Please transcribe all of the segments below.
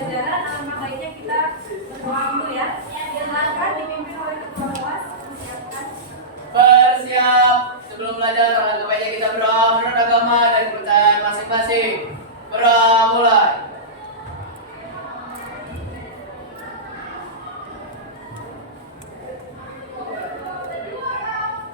pembelajaran, alangkah baiknya kita berdoa dulu ya. Silakan dipimpin oleh ketua kelas. Bersiap. Sebelum belajar, alangkah baiknya kita berdoa menurut agama dan kepercayaan masing-masing. Berdoa mulai.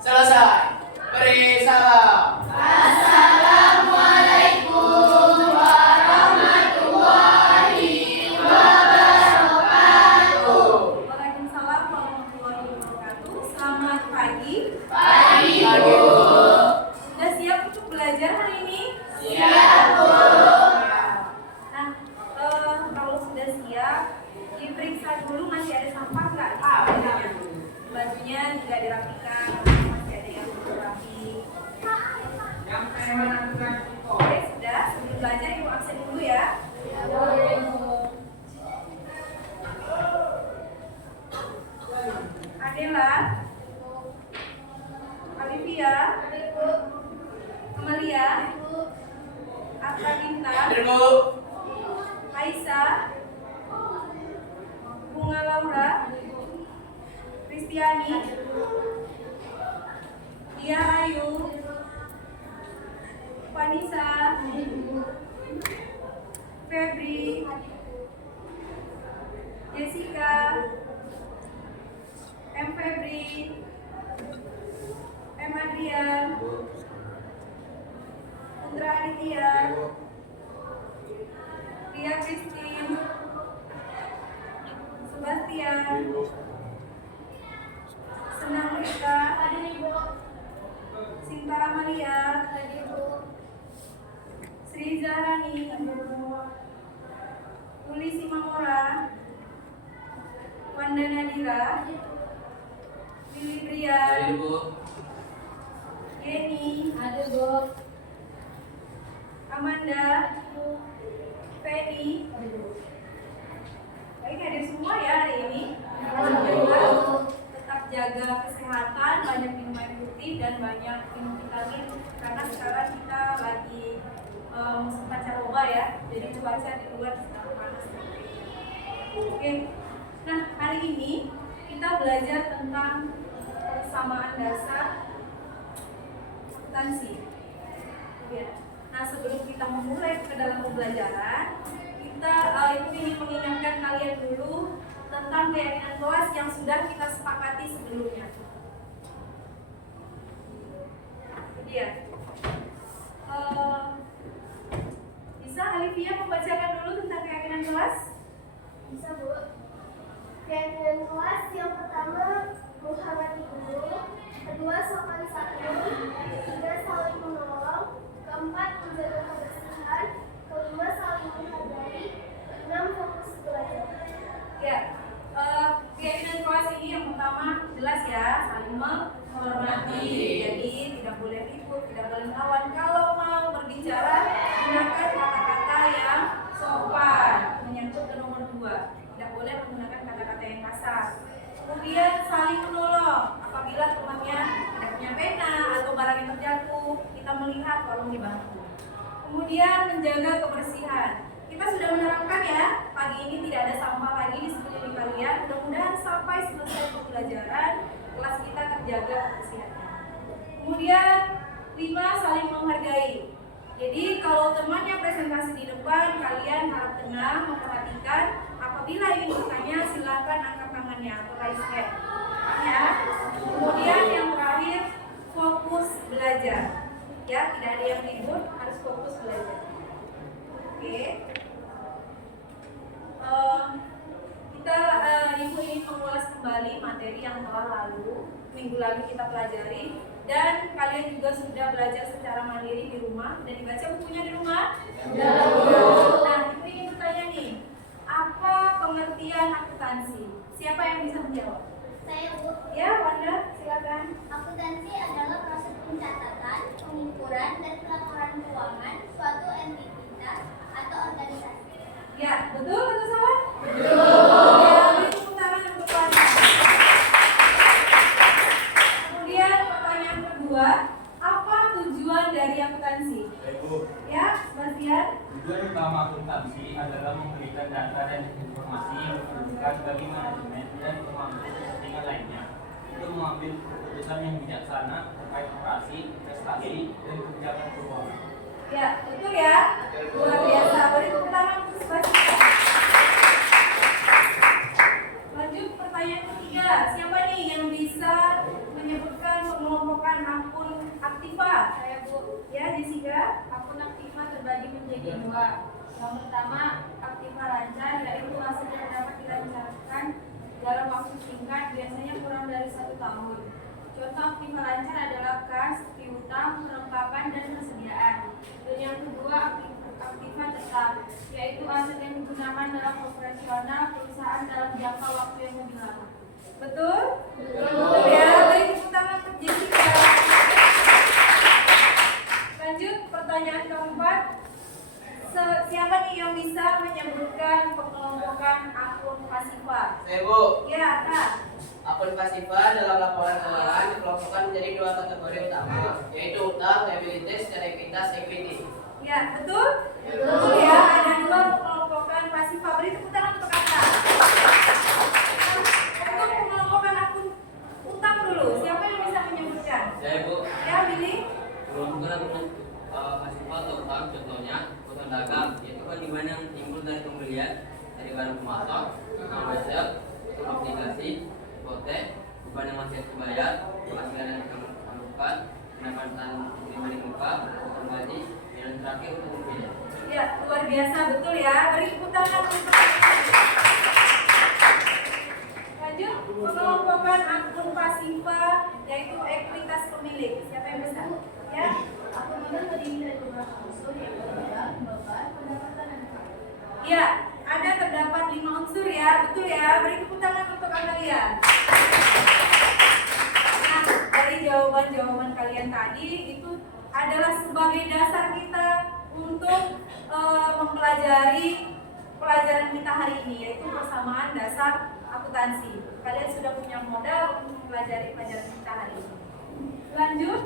Selesai. Beri salam. Assalamualaikum warahmatullahi wabarakatuh. Waalaikumsalam warahmatullahi wabarakatuh. Selamat pagi. Pagi, Bu. Sudah siap untuk belajar hari ini? Siap, Bu. Nah, kalau sudah siap, diperiksa dulu masih ada sampah nggak di bajunya? Bajunya tidak dirapikan, masih ada yang belum rapi. Oke, sudah. Sebelum belajar, Ibu absen dulu ya. Adela, Olivia, Amalia, Atra Bintang, Hadir, Bu. Aisyah, Bunga Laura, Kristiani, Dia Ayu, Vanessa, Febri, Jessica, M. Febri, M. Adrian, Putra Aditya, Ria Christine, Sebastian, Senang Rita, Sinta Amalia, Sri Zahrani, Uli Simamora, Wanda Nadira, Lili Brian, Hadir, Bu. Yeni, Amanda, Penny. Baik, hadir semua ya hari ini. Tetap jaga kesehatan, banyak minum air putih dan banyak minum vitamin karena sekarang kita lagi musim pancaroba ya, jadi cuaca di luar sedang panas. Oke, nah hari ini kita belajar tentang persamaan dasar akuntansi. Ya. Nah sebelum kita memulai ke dalam pembelajaran, kita ingin mengingatkan kalian dulu tentang keyakinan kelas yang sudah kita sepakati sebelumnya. Iya. Bisa Olivia membacakan dulu tentang keyakinan kelas? Bisa, Bu. Keyakinan kelas yang pertama menghormati guru, kedua sopan santun, ketiga saling menolong, keempat menjaga kebersihan, kelima saling menghargai, keenam fokus belajar. Ya, keyakinan kelas ini yang pertama jelas ya, saling menghormati. Jadi tidak boleh ribut, tidak boleh melawan. Kalau mau berbicara, gunakan kata-kata yang sopan. Menyangkut ke nomor 2, tidak boleh menggunakan kata-kata yang kasar. Kemudian saling menolong. Apabila temannya tidak punya pena atau barang yang terjatuh, kita melihat tolong dibantu. Kemudian menjaga kebersihan. Kita sudah menerangkan ya, pagi ini tidak ada sampah lagi di sekeliling kalian. Mudah-mudahan sampai selesai pembelajaran, kelas kita terjaga kebersihannya. Kemudian 5, saling menghargai. Jadi kalau temannya presentasi di depan, kalian harap tenang, memperhatikan. Apabila ingin bertanya, silakan angkat tangannya atau raise hand. Ya. Kemudian yang terakhir, fokus belajar. Ya, tidak ada yang ribut, harus fokus belajar. Oke. Ibu ingin mengulas kembali materi yang telah lalu, minggu lalu kita pelajari, dan kalian juga sudah belajar secara mandiri di rumah dan dibaca bukunya di rumah. Nah, ibu ingin bertanya nih, apa pengertian akuntansi? Siapa yang bisa menjawab? Saya, Bu. Ya, Wanda, silakan. Akuntansi adalah proses pencatatan, pengukuran, dan pelaporan keuangan suatu entitas atau organisasi. Ya, betul sama? Betul. Ya, beri tepuk tangan untuk Wanda. Kemudian pertanyaan kedua, apa tujuan dari akuntansi? Ibu, Ya, Sebastian. tujuan utama akuntansi adalah memberikan data dan informasi yang diperlukan bagi manajemen dan pemangku kepentingan lainnya untuk mengambil keputusan yang bijaksana terkait operasi, investasi, dan kebijakan keuangan. Ya, betul ya. Luar biasa. Beri tepuk tangan untuk Sebastian. Lanjut pertanyaan ketiga. Siapa nih yang bisa menyebutkan pengelompokan akun Aktiva? Saya Bu. Ya, Jessica. Akun Aktiva terbagi menjadi dua. Yang pertama, Aktiva lancar, yaitu hasil yang dapat kita bicarakan dalam waktu singkat, biasanya kurang dari 1 tahun. Contoh Aktiva lancar adalah kas, piutang, perlengkapan, dan persediaan. Dan yang kedua, Aktiva tetap, yaitu aset yang digunakan dalam operasional perusahaan dalam jangka waktu yang lebih lama. Betul? Betul ya. Beri tepuk tangan untuk Jessica. Lanjut pertanyaan keempat. Siapa nih yang bisa menyebutkan pengelompokan akun pasifa? Saya Bu. Ya, Kak. Akun pasifa dalam laporan keuangan dikelompokkan menjadi 2 kategori utama, yaitu utang, liabilities, dan ekuitas equity. Ya, betul? Betul ya. Ada 2 pengelompokan pasifa. Beri tepuk tangan untuk Kakak. Untuk pengelompokan akun utang dulu. Siapa yang bisa menyebutkan? Saya Bu, Ya, Billy. kelompokan akun pasifa atau utang contohnya utang dagang, yaitu kan dimana yang timbul dari pembelian dari barang pemasok, komersial, obligasi, hipotek, beban yang masih harus dibayar, penghasilan yang kita perlukan, pendapatan terima di muka, potong gaji, dan terakhir untuk mobil. Ya, luar biasa, betul ya. Beri tepuk tangan untuk lanjut, pengelompokan akun pasifa yaitu ekuitas pemilik. Siapa yang bisa? Ya, Akun modal terdiri dari beberapa unsur, yaitu modal, beban, pendapatan, dan hutang. ya, ada terdapat 5 unsur ya, betul ya. Beri tepuk tangan untuk kalian. Nah, dari jawaban-jawaban kalian tadi itu adalah sebagai dasar kita untuk mempelajari pelajaran kita hari ini, yaitu persamaan dasar akuntansi. Kalian sudah punya modal untuk mempelajari pelajaran kita hari ini. Lanjut,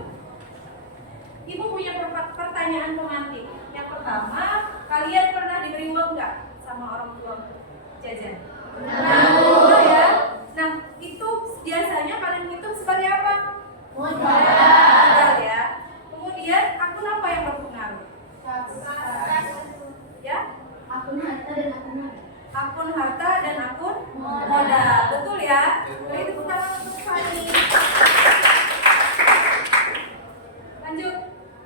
Ibu punya pertanyaan pemantik. Yang pertama, kalian pernah diberi uang nggak sama orang tua jajan? Pernah ya. Nah, itu biasanya kalian hitung sebagai apa? Modal ya. Kemudian akun apa yang berpengaruh? Ya? Akun harta dan akun modal. Akun harta dan akun modal. Betul ya? Beri tepuk tangan untuk Fani. Lanjut.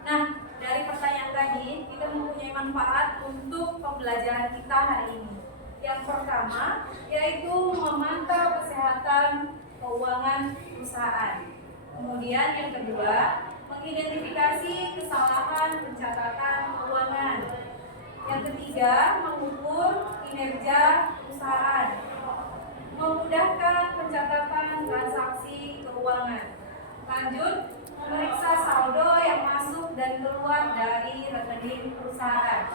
Nah, dari pertanyaan tadi kita mempunyai manfaat untuk pembelajaran kita hari ini. Yang pertama yaitu memantau kesehatan keuangan perusahaan. Kemudian yang kedua, mengidentifikasi kesalahan pencatatan keuangan. Yang ketiga, mengukur kinerja perusahaan, memudahkan pencatatan transaksi keuangan. Lanjut, memeriksa saldo yang masuk dan keluar dari rekening perusahaan.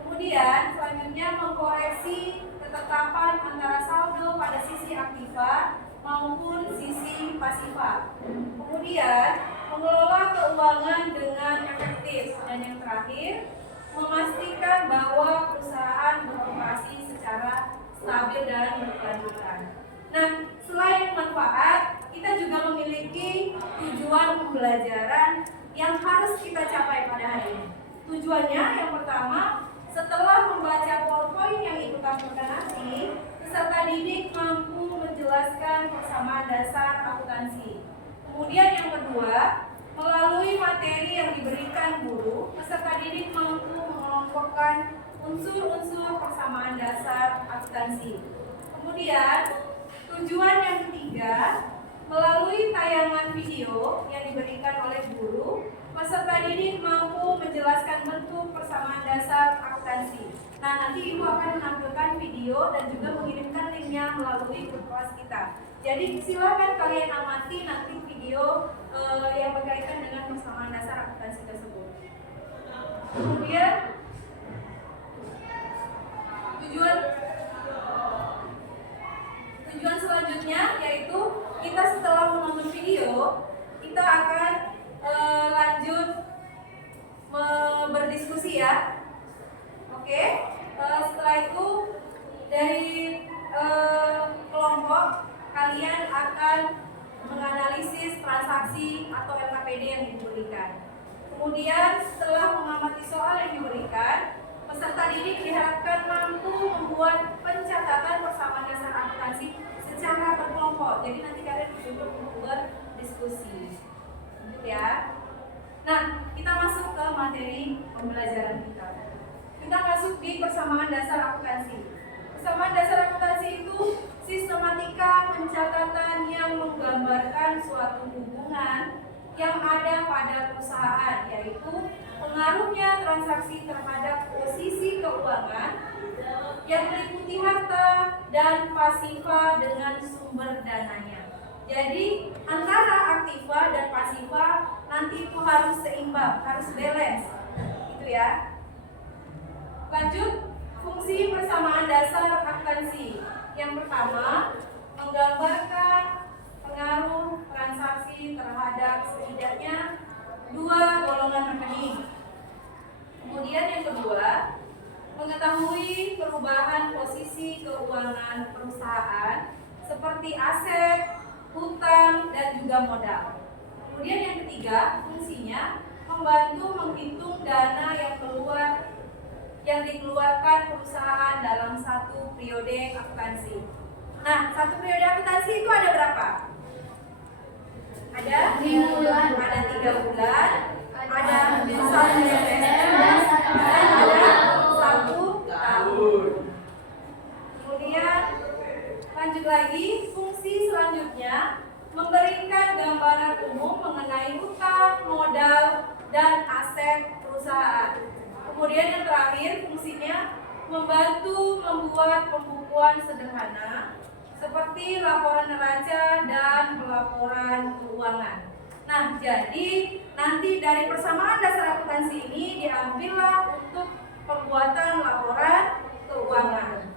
Kemudian selanjutnya mengkoreksi ketetapan antara saldo pada sisi aktiva maupun sisi pasifa. Kemudian mengelola keuangan dengan efektif. Dan yang terakhir, memastikan bahwa perusahaan beroperasi secara stabil dan berkelanjutan. Nah, selain manfaat, kita juga memiliki tujuan pembelajaran yang harus kita capai pada hari ini. Tujuannya yang pertama, setelah membaca PowerPoint yang Ibu tampilkan nanti, peserta didik mampu menjelaskan persamaan dasar akuntansi. Kemudian yang kedua, melalui materi yang diberikan guru, peserta didik mampu mengelompokkan unsur-unsur persamaan dasar akuntansi. Kemudian, tujuan yang ketiga, melalui tayangan video yang diberikan oleh guru, peserta didik mampu menjelaskan bentuk persamaan dasar akuntansi. Nah, nanti Ibu akan menampilkan video dan juga mengirimkan linknya melalui grup kelas kita. Jadi silakan kalian amati nanti video yang berkaitan dengan persamaan dasar akuntansi tersebut. Kemudian tujuan selanjutnya yaitu kita setelah menonton video, kita akan berdiskusi ya. Oke, setelah Kemudian setelah mengamati soal yang diberikan, peserta didik diharapkan mampu membuat pencatatan persamaan dasar akuntansi secara berkelompok. Jadi nanti kalian disuruh untuk berdiskusi. Lanjut ya. Nah, kita masuk ke materi pembelajaran kita. Kita masuk di persamaan dasar akuntansi. Persamaan dasar akuntansi itu sistematika pencatatan yang menggambarkan suatu hubungan yang ada pada perusahaan, yaitu pengaruhnya transaksi terhadap posisi keuangan yang meliputi harta dan pasifa dengan sumber dananya. Jadi antara aktiva dan pasifa nanti itu harus seimbang, harus balance, gitu ya. Lanjut, fungsi persamaan dasar akuntansi. Yang pertama, menggambarkan pengaruh transaksi terhadap setidaknya 2 golongan rekening. Kemudian yang kedua, mengetahui perubahan posisi keuangan perusahaan seperti aset, hutang, dan juga modal. Kemudian yang ketiga, fungsinya membantu menghitung dana yang dikeluarkan perusahaan dalam satu periode akuntansi. Nah, satu periode akuntansi itu ada berapa? Ada 3 bulan, ada 1 semester, dan ada 1 tahun. Kemudian lanjut lagi, fungsi selanjutnya memberikan gambaran umum mengenai hutang, modal, dan aset perusahaan. Kemudian yang terakhir, fungsinya membantu membuat pembukuan sederhana seperti laporan neraca dan pelaporan keuangan. Nah, jadi nanti dari persamaan dasar akuntansi ini diambillah untuk pembuatan laporan keuangan.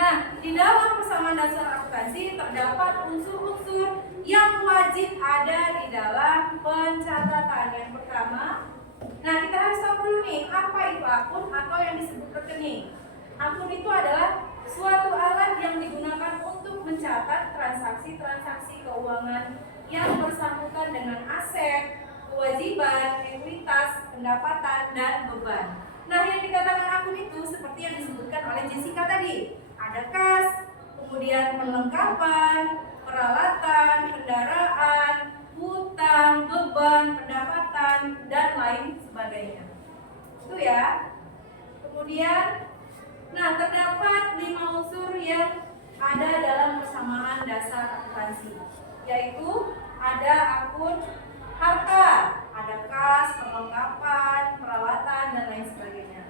Nah, di dalam persamaan dasar akuntansi terdapat unsur-unsur yang wajib ada di dalam pencatatan. Yang pertama, nah kita harus tahu dulu nih, apa itu akun atau yang disebut rekening. Akun itu adalah suatu alat yang digunakan untuk mencatat transaksi-transaksi keuangan yang bersangkutan dengan aset, kewajiban, ekuitas, pendapatan, dan beban. Nah, yang dikatakan akun itu seperti yang disebutkan oleh Jessica tadi. Ada kas, kemudian perlengkapan, peralatan, kendaraan, hutang, beban, pendapatan, dan lain sebagainya. Itu ya. Kemudian, nah terdapat 5 unsur yang ada dalam persamaan dasar akuntansi, yaitu ada akun harta, ada kas, perlengkapan, peralatan, dan lain sebagainya.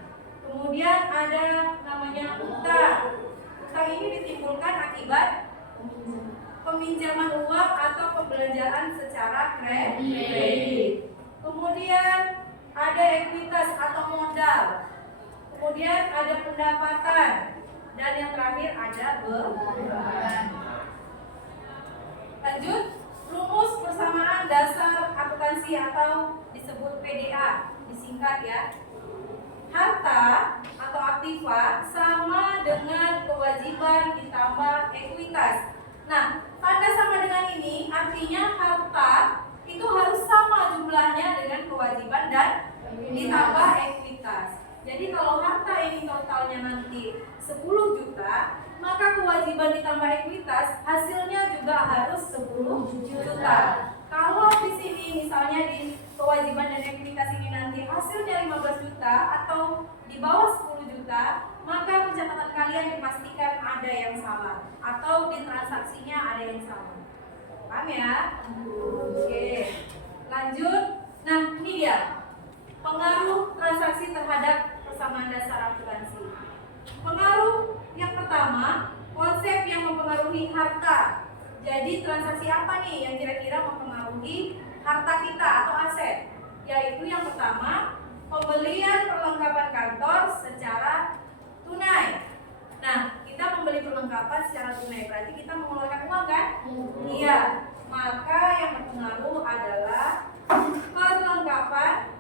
Kemudian ada namanya hutang. Hutang ini ditimbulkan akibat peminjaman uang atau pembelanjaan secara kredit. Kemudian ada ekuitas atau modal. Kemudian ada pendapatan. Dan yang terakhir ada beban. Lanjut, rumus persamaan dasar akuntansi atau disebut PDA, disingkat ya. Harta atau aktiva sama dengan kewajiban ditambah ekuitas. Nah, tanda sama dengan ini artinya harta itu harus sama jumlahnya dengan kewajiban dan ditambah ekuitas. Jadi kalau harta ini totalnya nanti 10 juta, maka kewajiban ditambah ekuitas hasilnya juga harus 10 juta. Kalau di sini misalnya di kewajiban dan ekuitas ini nanti hasilnya 15 juta atau di bawah 10 juta, maka pencatatan kalian dipastikan ada yang salah atau di transaksinya ada yang salah. Paham ya? Oke. Lanjut. Nah, ini dia pengaruh transaksi terhadap persamaan dasar akuntansi. Pengaruh yang pertama, konsep yang mempengaruhi harta. Jadi transaksi apa nih yang kira-kira mempengaruhi harta kita atau aset? Yaitu yang pertama, pembelian perlengkapan kantor secara tunai. Nah, kita membeli perlengkapan secara tunai, berarti kita mengeluarkan uang kan? Iya. Maka yang berpengaruh adalah perlengkapan.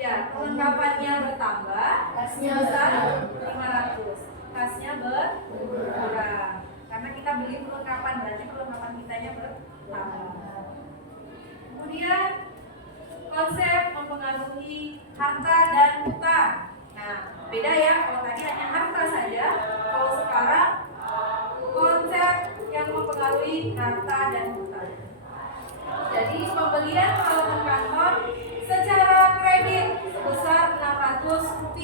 Ya, perlengkapannya bertambah, kasnya besar 500, kasnya berkurang. Karena kita beli perlengkapan, berarti perlengkapan kitanya bertambah. Kemudian konsep mempengaruhi harta dan hutang. Nah, beda ya, kalau tadi hanya harta saja, kalau sekarang konsep yang mempengaruhi harta dan hutang. Jadi pembelian peralatan kantor secara kredit sebesar Rp600.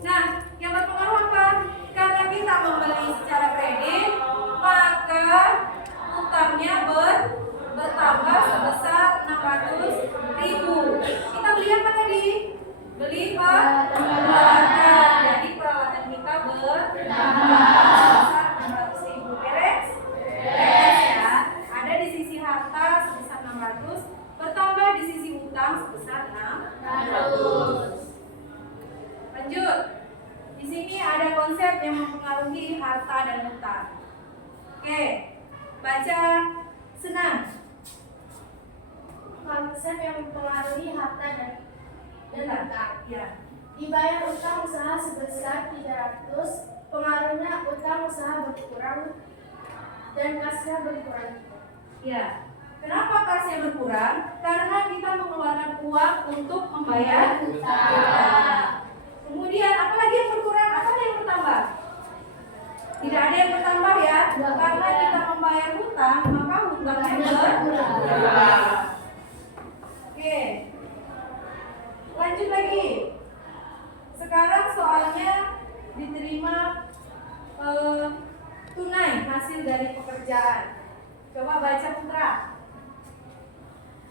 Nah, yang berpengaruh apa? Karena kita membeli secara kredit, maka hutangnya bertambah sebesar 600.000. Kita beli apa tadi? Beli peralatan. Jadi peralatan kita bertambah sebesar 600.000. Beres? Beres ya. Ada di sisi harta sebesar 600, bertambah di sisi hutang sebesar 600. Lanjut. Di sini ada konsep yang mempengaruhi harta dan hutang. Oke, baca senang. Konsep yang mempengaruhi harta dan hutang. Ya. Dibayar utang usaha sebesar 300, pengaruhnya utang usaha berkurang dan kasnya berkurang. Ya. Kenapa kasnya berkurang? Karena kita mengeluarkan uang untuk membayar hutang. Kemudian apa lagi yang berkurang? Apa yang bertambah? Tidak ada yang bertambah ya. Karena kita membayar hutang, maka hutangnya berkurang. Oke. Lanjut lagi. Sekarang soalnya diterima tunai hasil dari pekerjaan. Coba baca Putra.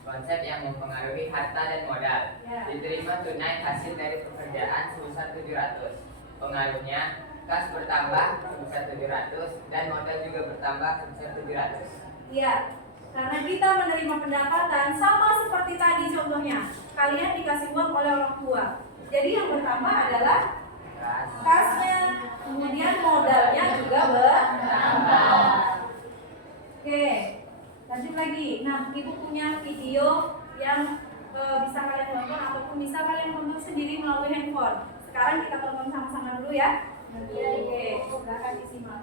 Konsep yang mempengaruhi harta dan modal. Ya. Diterima tunai hasil dari pekerjaan sebesar 700. Pengaruhnya kas bertambah sebesar 700 dan modal juga bertambah sebesar 700. Iya, karena kita menerima pendapatan sama seperti tadi contohnya. Kalian dikasih uang oleh orang tua. Jadi yang bertambah adalah kasnya, kemudian modalnya juga bertambah. Oke, lanjut lagi. Nah, ibu punya video yang bisa kalian tonton ataupun bisa kalian tonton sendiri melalui handphone. Sekarang kita tonton sama-sama dulu ya. Oke, silakan disimak.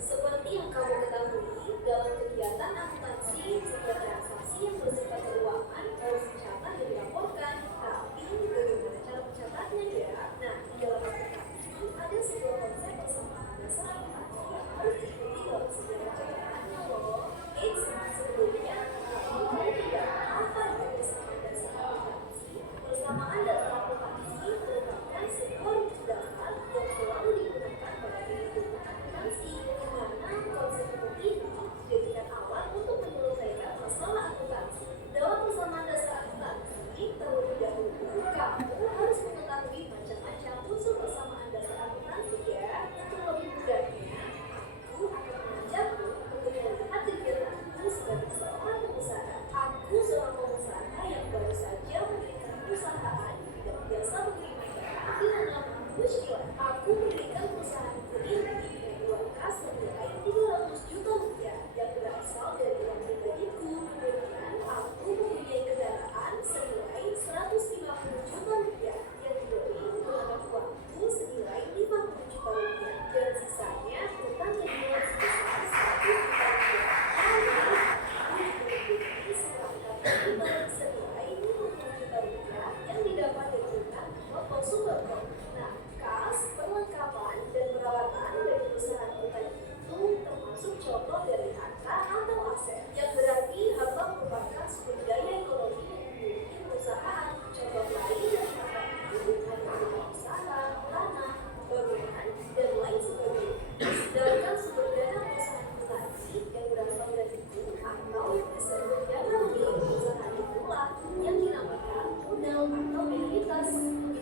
Seperti yang kamu ketahui, dalam kegiatan akuntansi, setiap transaksi yang bersifat keuangan harus dicatat dan dilaporkan. Tapi bagaimana cara mencatatnya ya? Nah, di dalam akuntansi ada sebuah konsep persamaan dasar akuntansi yang harus diikuti dalam sejarah catatannya loh. Eits, sebelumnya, kamu tahu tidak apa itu persamaan dasar akuntansi? Persamaan dasar akuntansi merupakan sebuah rumus dasar yang selalu digunakan pada ilmu akuntansi, di mana konsep ini dijadikan awal untuk menyelesaikan masalah akuntansi. Dalam persamaan dasar akuntansi, terlebih dahulu kamu harus mengetahui macam-macam unsur persamaan dasar akuntansi ya. Untuk lebih mudahnya, aku akan mengajakmu untuk melihat kegiatanku sebagai seorang pengusaha. Aku seorang pengusaha yang baru saja mendirikan perusahaan di bidang jasa pengiriman barang dengan nama Bushkila. Aku mendirikan perusahaan ini dengan uang kas senilai 300 juta rupiah yang berasal dari uang pribadiku. Kemudian aku mempunyai kendaraan senilai 150 juta rupiah yang dibeli menggunakan uangku senilai 50 juta rupiah dan sisanya utang yang dibuat sebesar 100 juta rupiah. Lalu aku memiliki sebuah kapital senilai 50 juta rupiah yang didapat dari utang atau sumber kredit. Nah, kas, perlengkapan, dan peralatan dari perusahaan kita itu termasuk contoh dari harta atau aset, yang berarti harta merupakan sumber daya ekonomi yang dimiliki perusahaan. Contoh lain dari harta itu adalah usaha, tanah, bangunan, dan lain sebagainya. Sedangkan sumber dana perusahaan akuntansi yang berasal dari itu atau yang disebut dana milik perusahaan itulah yang dinamakan modal atau entitas.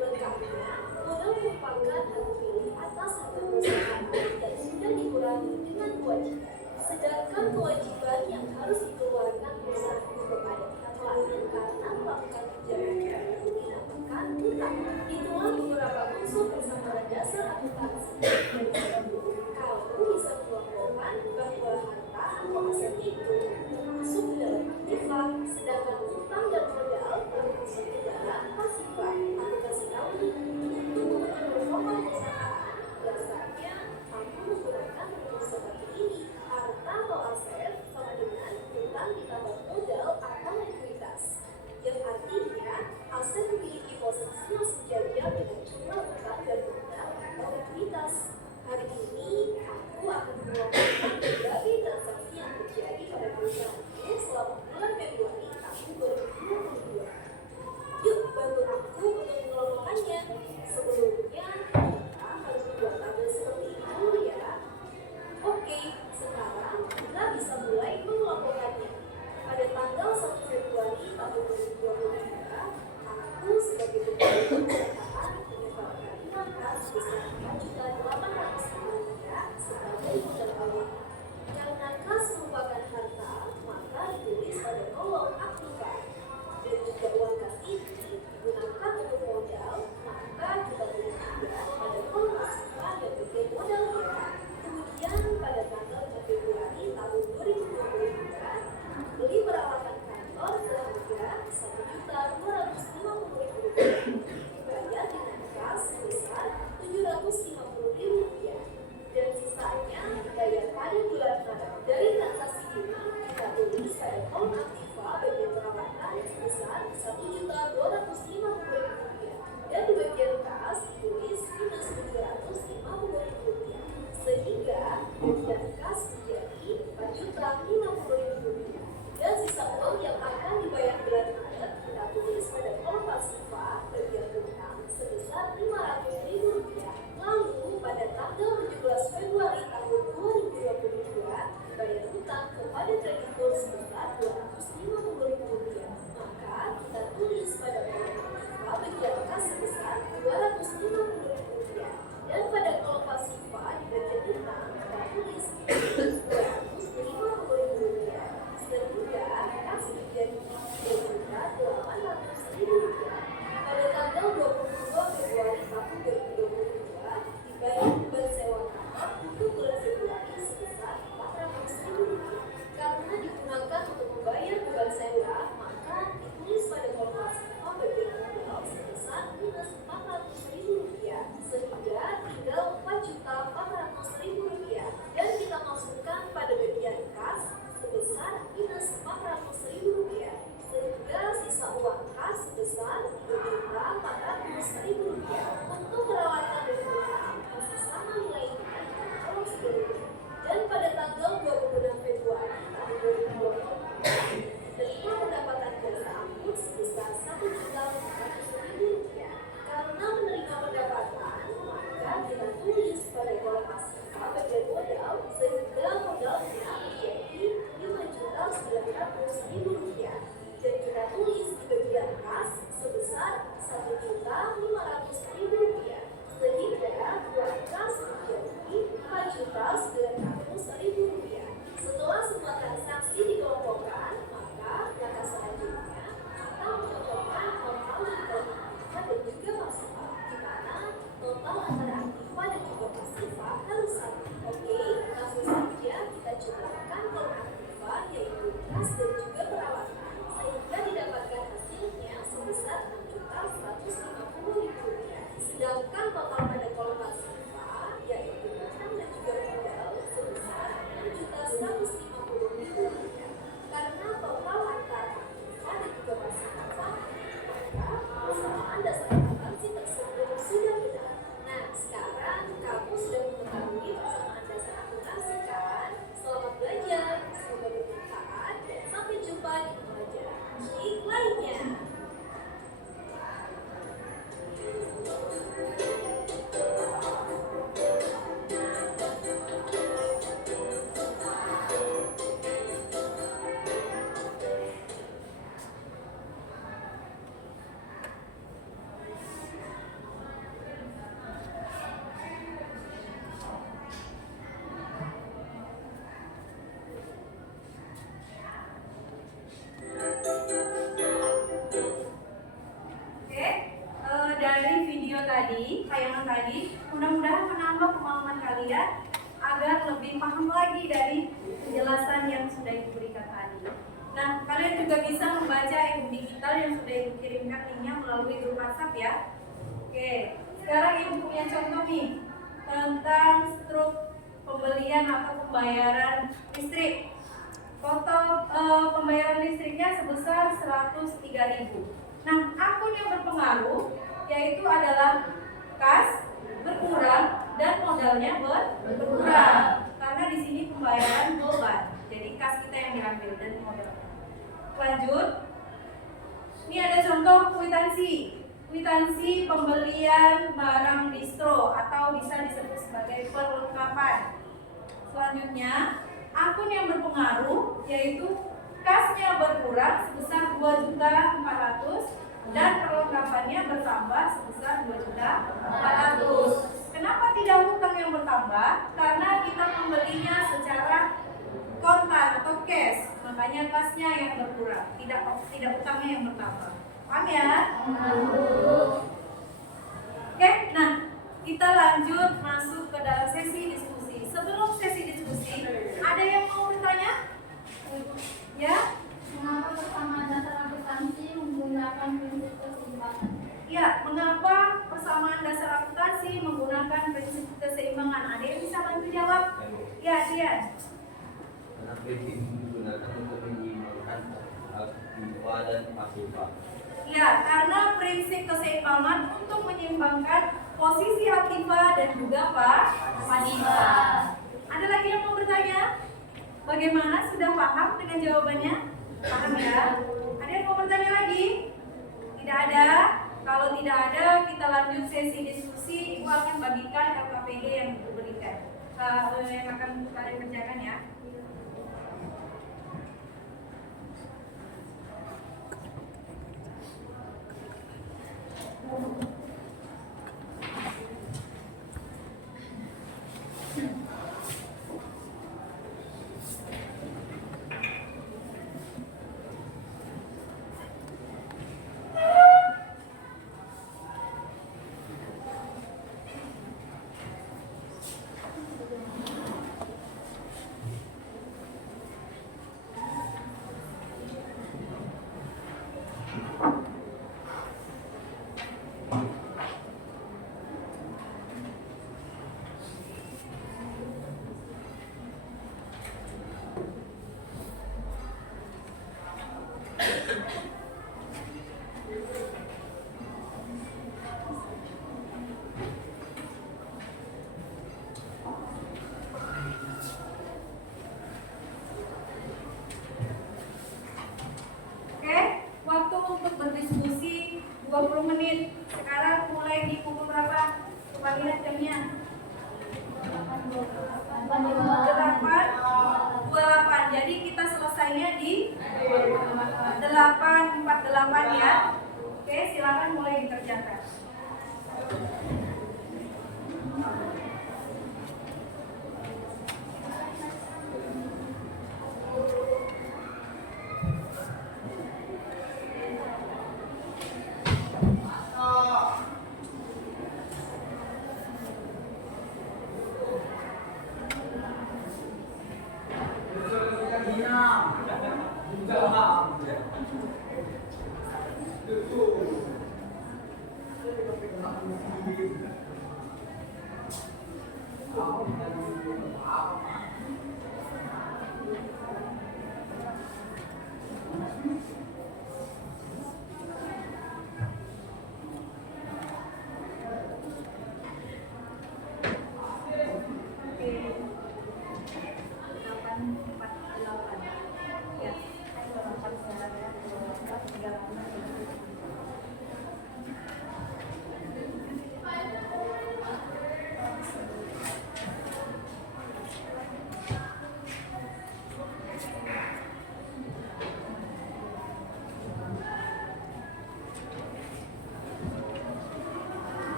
Dilengkapinya, modal merupakan hak milik atas harta perusahaan yang sudah dikurangi dengan kewajiban. Sedangkan kewajiban yang harus dikeluarkan perusahaan itu kepada pihak lain karena melakukan kebijakan itu dinamakan hutang. Itulah beberapa unsur persamaan dasar akuntansi. Kamu bisa melaporkan bahwa harta atau aset itu termasuk dalam aktiva, sedangkan hutang dan modal termasuk dalam pasiva. Aku kasih tahu nih. juta Rp50.000 dan sisa uang yang akan dibayar bulan Maret kita tulis pada kolom pasifah bagian utang sebesar Rp500.000. Lalu pada tanggal 17 Februari tahun 2022 dibayar utang kepada kreditur sebesar Rp250.000. Maka kita tulis pada kolom pasifah bagian kas sebesar Rp250.000 dan pada kolom pasifah di bagian utang kita tulis Rp250.000 sehingga kas menjadi Rp3.800.000. Pada tanggal 22 Februari tahun 2022 dibayar beban sewa tanah untuk bulan Februari sebesar Rp400.000. Karena digunakan untuk membayar beban sewa, maka ditulis pada kolom pasifah bagian modal sebesar minus Rp400.000 sehingga tinggal Rp4.400.000 dan kita masukkan pada bagian kas sebesar minus Rp400.000 sehingga sisa uang kas sebesar Rp3.400.000 untuk perawatan dan utang masih sama nilainya dengan kolom sebelumnya. Dan pada tanggal 26 Februari tahun 2022 menerima pendapatan jasa angkut sebesar Rp1.500.000. Karena menerima pendapatan, maka kita tulis pada kolom pasifah bagian modal sehingga modalnya menjadi Rp5.900.000 dan kita tulis di bagian kas sebesar Rp1.500.000 sehingga uang kas menjadi Rp4.900.000. Setelah semua transaksi dikelompokkan, maka langkah selanjutnya kita mencocokkan total antara aktiva dan juga pasifah, di mana total antara aktiva dan juga pasifah harus sama. Oke, langsung saja kita cocokkan kolom aktiva yaitu kas dan juga perawatan sehingga didapatkan hasilnya sebesar Rp6.150.000. Sedangkan total pada kolom pasifah yaitu utang dan juga modal sebesar Rp6.150.000. Karena total antara aktiva dan juga pasifah sama, maka persamaan dasar akuntansi tersebut sudah benar. Nah, sekarang kamu sudah mengetahui persamaan dasar akuntansi kan? Selamat belajar, semoga bermanfaat dan sampai jumpa di pelajaran musik lainnya. Dari video tadi, tayangan tadi, mudah-mudahan menambah pemahaman kalian agar lebih paham lagi dari penjelasan yang sudah Ibu berikan tadi. Nah, kalian juga bisa membaca e-book digital yang sudah Ibu kirimkan linknya melalui grup WhatsApp ya. Oke, sekarang Ibu punya contoh nih tentang struk pembelian atau pembayaran listrik. Total pembayaran listriknya sebesar Rp103.000. Nah, akun yang berpengaruh yaitu adalah kas berkurang dan modalnya berkurang karena di sini pembayaran beban. Jadi kas kita yang diambil dan modal. Lanjut, ini ada contoh kwitansi pembelian barang distro atau bisa disebut sebagai perlengkapan. Selanjutnya, akun yang berpengaruh yaitu kasnya berkurang sebesar Rp2.400.000 dan perlengkapannya bertambah sebesar Rp2.400.000. Kenapa tidak hutang yang bertambah? Karena kita membelinya secara kontan atau cash, makanya kasnya yang berkurang, tidak hutangnya yang bertambah. Paham ya? Oke, nah kita lanjut masuk ke dalam sesi diskusi. Sebelum sesi diskusi, ada yang mau bertanya? Ya? Mengapa persamaan dasar akuntansi menggunakan prinsip keseimbangan? Ya, mengapa persamaan dasar akuntansi menggunakan prinsip keseimbangan? Ada yang bisa bantu jawab? Ya, dia. Karena prinsip digunakan untuk menyeimbangkan aktiva dan pasifa. Ya, karena prinsip keseimbangan untuk menyeimbangkan posisi aktiva dan juga pasifa. Ada lagi yang mau bertanya? Bagaimana? Sudah paham dengan jawabannya? Paham ya? Ada yang mau bertanya lagi? Tidak ada? Kalau tidak ada, kita lanjut sesi diskusi. Ibu akan bagikan LKPD yang diberikan, yang akan kalian kerjakan ya. Waktu untuk berdiskusi 20 menit. Sekarang mulai di pukul berapa? Coba lihat jamnya. 8:28. Jadi kita selesainya di 8:48 ya. Oke, silakan mulai dikerjakan.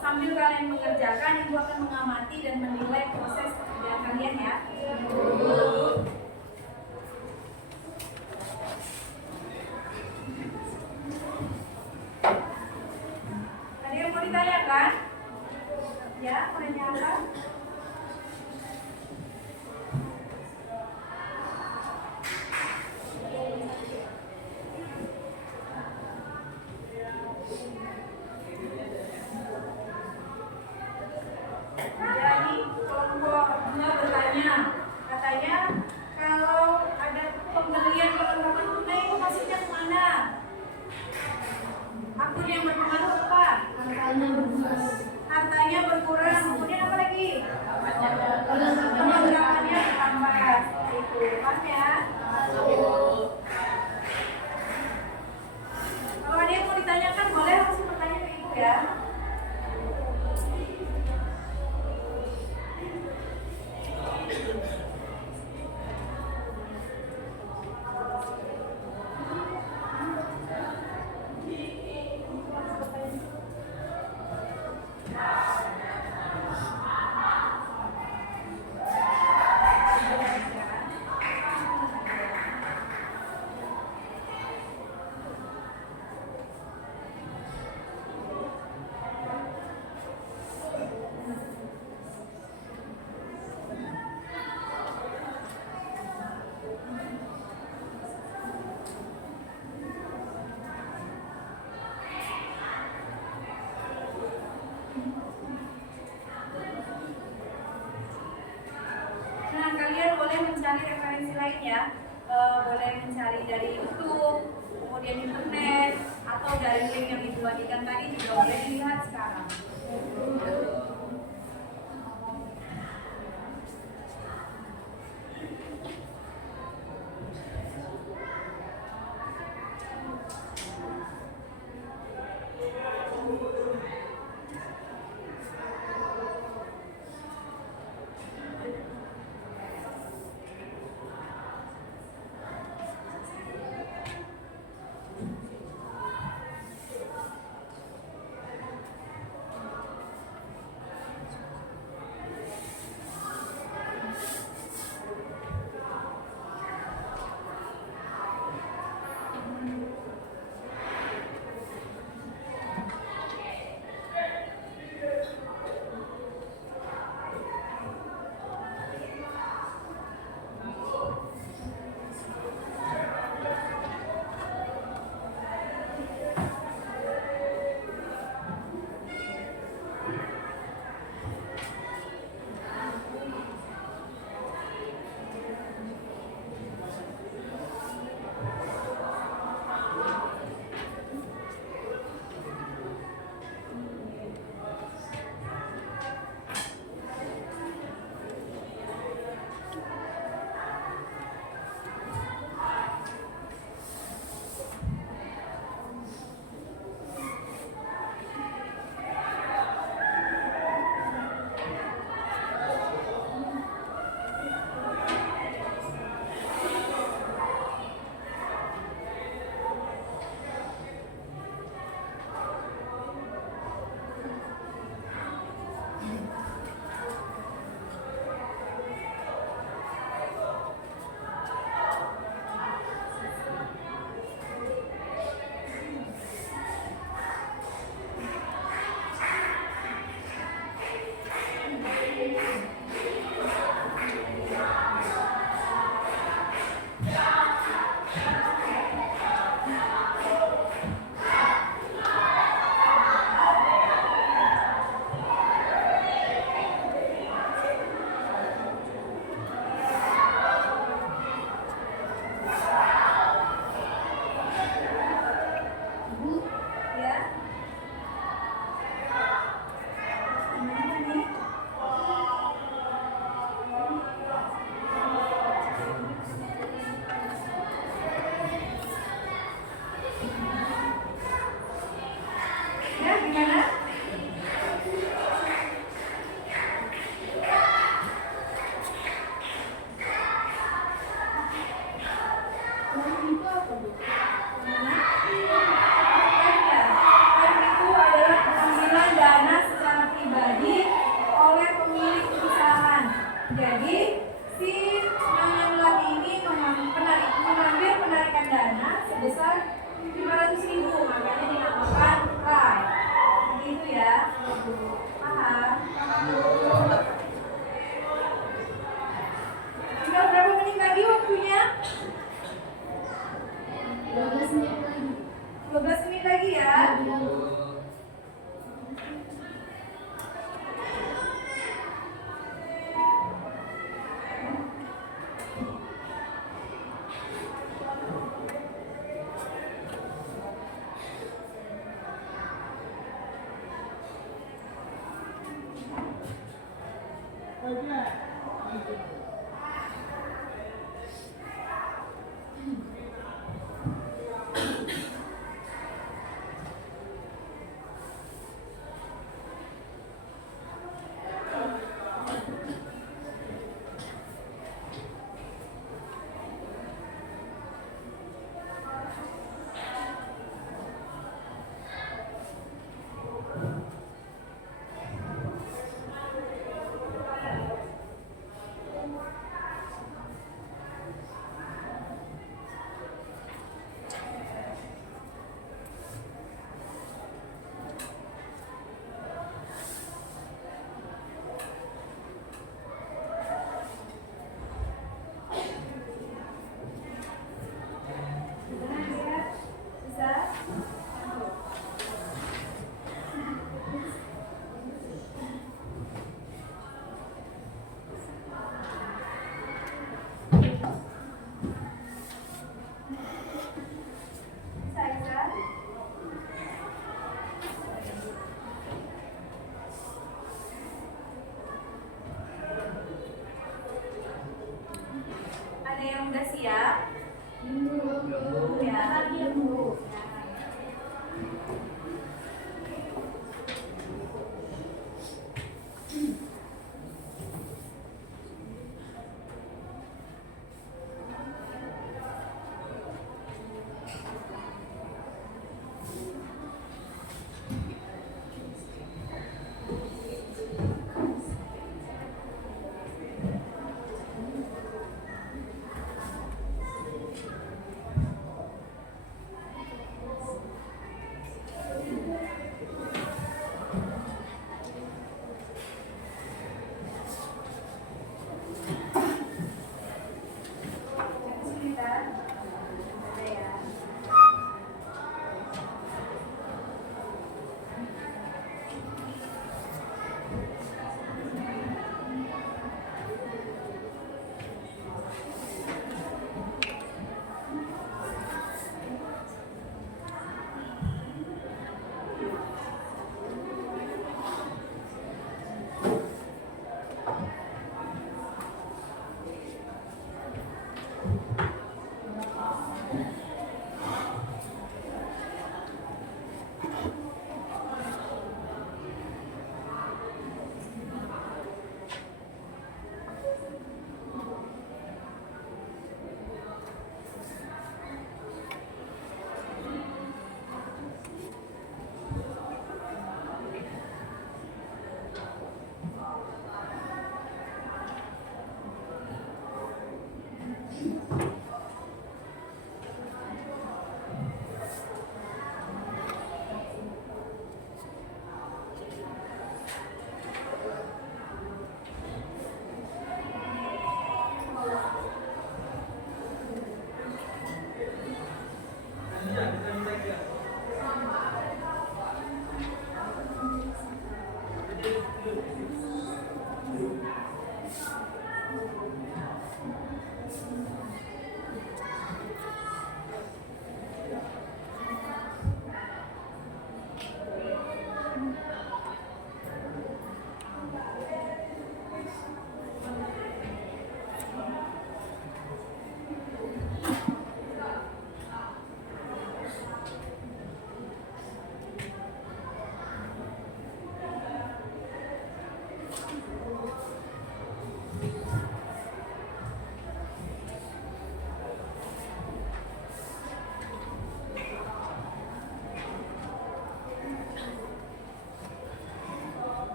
Sambil kalian mengerjakan, ibu akan mengamati dan menilai proses pekerjaan kalian ya. Ada yang mau ditanyakan? Ya, mau nanya apa? Jadi kelompok 2 bertanya, katanya kemudian internet, atau dari link yang Ibu bagikan tadi juga boleh dilihat sekarang.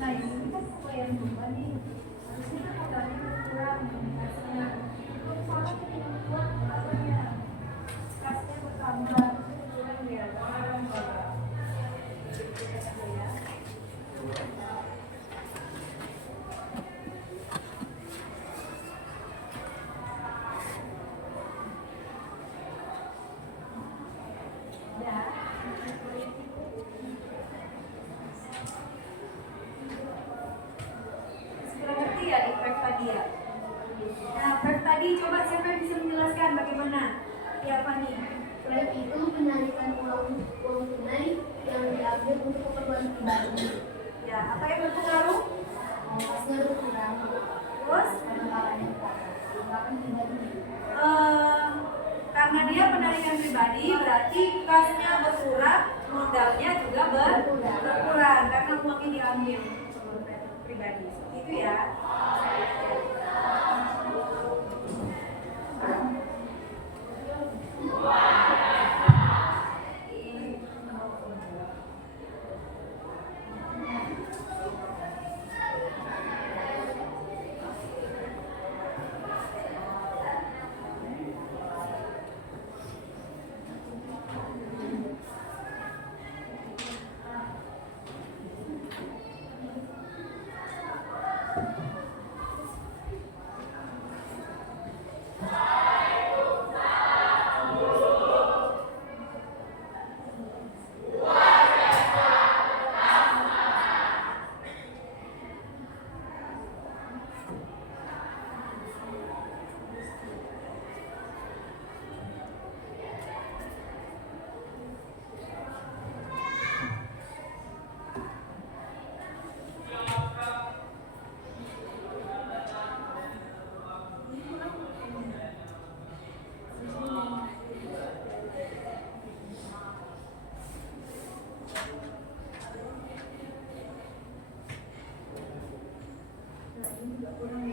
Nah, ini kan yang dua nih. Harusnya kan modalnya berkurang komunikasinya. Itu salah kita yang buat katanya. Kasnya bertambah. Kurang ya, kurang berapa? Ngerti ya di prep tadi ya? Nah, prep tadi coba siapa yang bisa menjelaskan bagaimana? Ya, Fani. Prep itu penarikan uang tunai yang diambil untuk keperluan pribadi. Ya, apa yang berpengaruh? Ongkosnya berkurang. Terus? Pengeluaran pribadi. Karena dia penarikan pribadi, berarti kasnya berkurang, modalnya juga berkurang karena uangnya diambil pribadi. Itu ya.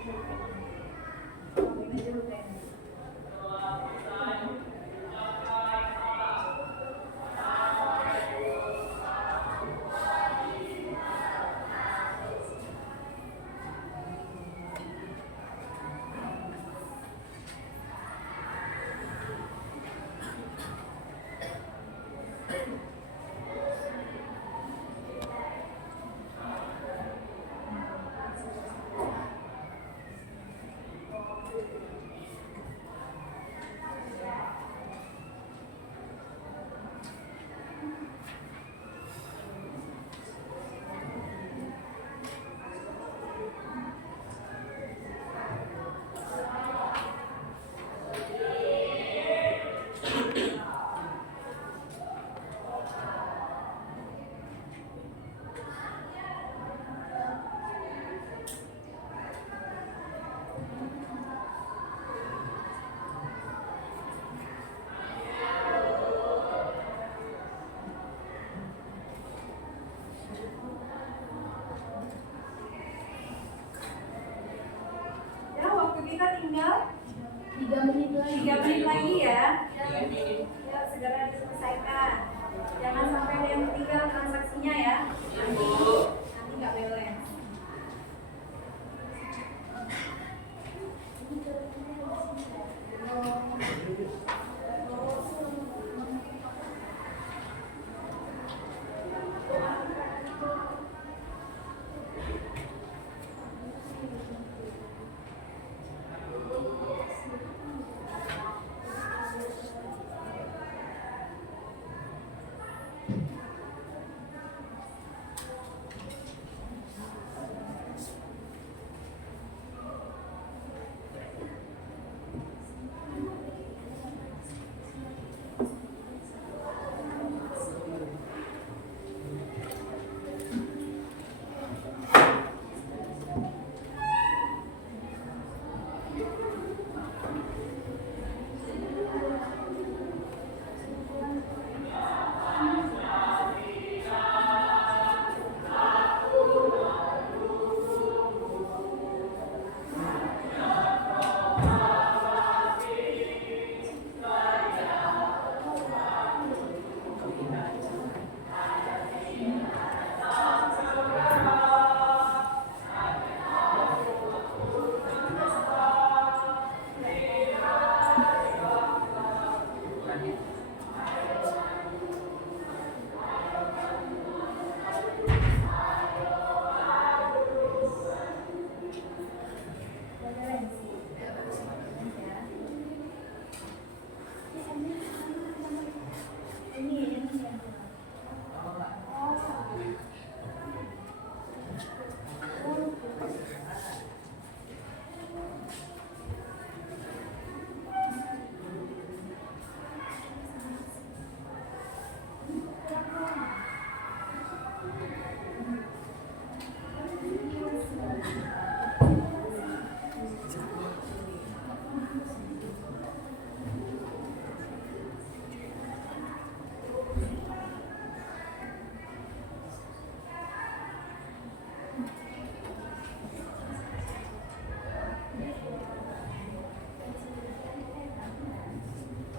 Ini dulu kayaknya. Ya, waktu kita tinggal 3 menit lagi. 3 menit lagi ya. Iya, ini. Ya, segera diselesaikan. Jangan sampai ada yang tinggal transaksinya ya. Iya, Bu. Nanti nggak balance.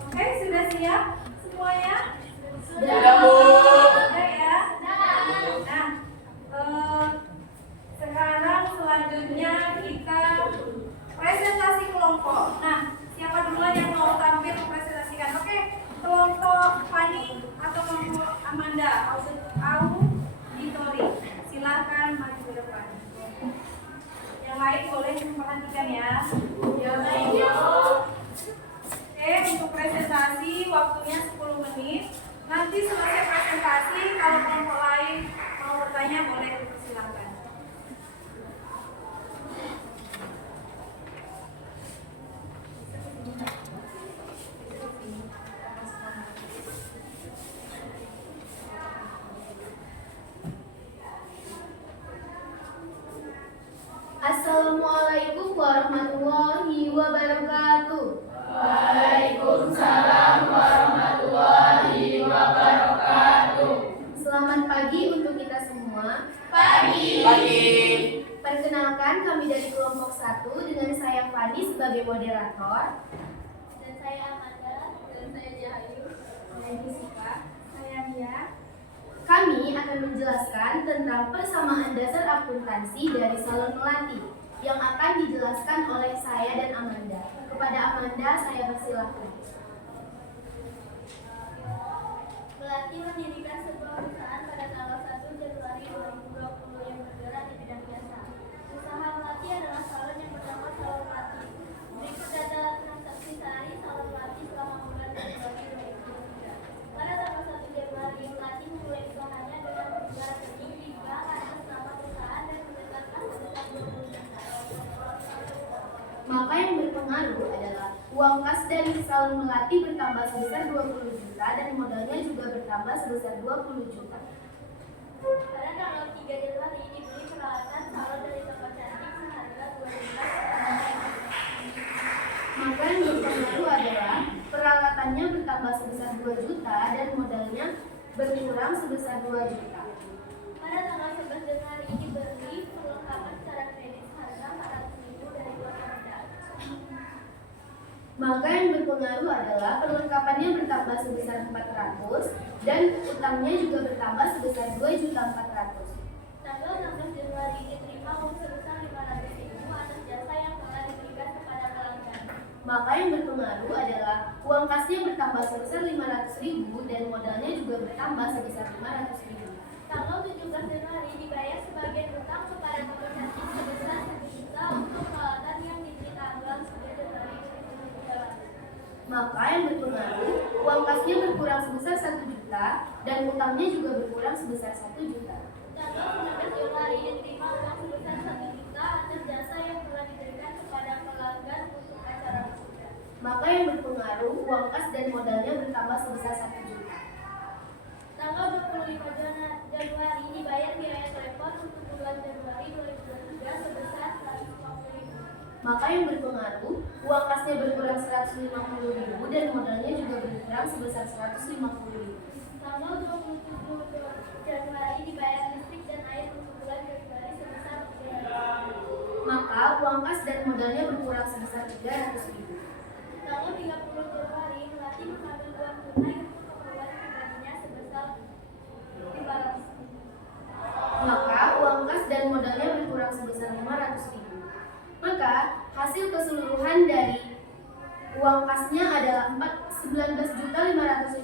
Oke, sudah siap semuanya? Sudah, Bu. Sudah ya? Nah, sekarang selanjutnya kita presentasi kelompok. Nah, siapa duluan yang mau tampil mempresentasikan? Oke, kelompok Fani atau kelompok Amanda, auditori. Silakan maju ke depan. Yang lain boleh memperhatikan ya. Ya, baik. Oke, untuk presentasi waktunya 10 menit. Nanti selesai presentasi, kalau kelompok lain mau bertanya boleh silakan. Assalamualaikum warahmatullahi wabarakatuh. Waalaikumsalam warahmatullahi wabarakatuh. Selamat pagi untuk kita semua. Pagi. Pagi. Perkenalkan, kami dari kelompok 1 dengan saya Fani sebagai moderator. Dan saya Amanda. Dan saya Jahayu. Saya Jessica. Saya Mia. Kami akan menjelaskan tentang persamaan dasar akuntansi dari Salon Melati yang akan dijelaskan oleh saya dan Amanda. Kepada Amanda, saya persilahkan. Melati mendirikan sebuah perusahaan pada tanggal 1 Januari 2020 yang bergerak di bidang jasa. Usaha Melati adalah salon yang bernama Salon Melati. Berikut data transaksi sehari Salon Melati selama bulan Januari 2023. Pada tanggal 1 Januari, Melati memulai usahanya dengan membuka rekening di bank atas nama perusahaan dan menetapkan sebesar 20 juta. Maka yang berpengaruh adalah uang kas dari Salon Melati bertambah sebesar 20 juta dan modalnya juga bertambah sebesar 20 juta. Pada tanggal 3 Januari dibeli peralatan salon dari toko cantik seharga 2 juta. Maka yang berpengaruh adalah peralatannya bertambah sebesar 2 juta dan modalnya berkurang sebesar 2 juta. Pada tanggal 11 Januari dibeli perlengkapan secara kredit seharga 400.000 dari luar modal. Maka yang berpengaruh adalah perlengkapannya bertambah sebesar 400 dan utangnya juga bertambah sebesar 2.400.000. Tanggal 16 Januari diterima uang sebesar 500.000 atas jasa yang telah diberikan kepada pelanggan. Maka yang berpengaruh adalah uang kasnya bertambah sebesar 500.000 dan modalnya juga bertambah sebesar 500.000. Tanggal 17 Januari dibayar sebagian utang kepada toko cantik sebesar 1 juta untuk peralatan yang dibeli tanggal 9 Januari 2023. Maka yang berpengaruh uang kasnya berkurang sebesar 1 juta dan utangnya juga berkurang sebesar 1 juta. Tanggal 19 Januari diterima uang sebesar 1 juta atas jasa yang telah diberikan kepada pelanggan untuk acara wisuda. Maka yang berpengaruh uang kas dan modalnya bertambah sebesar 1 juta. Tanggal 25 Januari dibayar biaya telepon untuk bulan Januari 2023 sebesar 150.000. Maka yang berpengaruh uang kasnya berkurang 150.000 dan modalnya juga berkurang sebesar 150.000. Tanggal 27 Januari dibayar listrik dan air untuk bulan Januari sebesar 300.000. Maka uang kas dan modalnya berkurang sebesar 300.000. Tanggal 30 Januari Melati mengambil uang tunai untuk keperluan pribadinya sebesar 500.000. Maka uang kas dan modalnya berkurang sebesar 500.000. Maka hasil keseluruhan dari uang kasnya adalah 19.550.000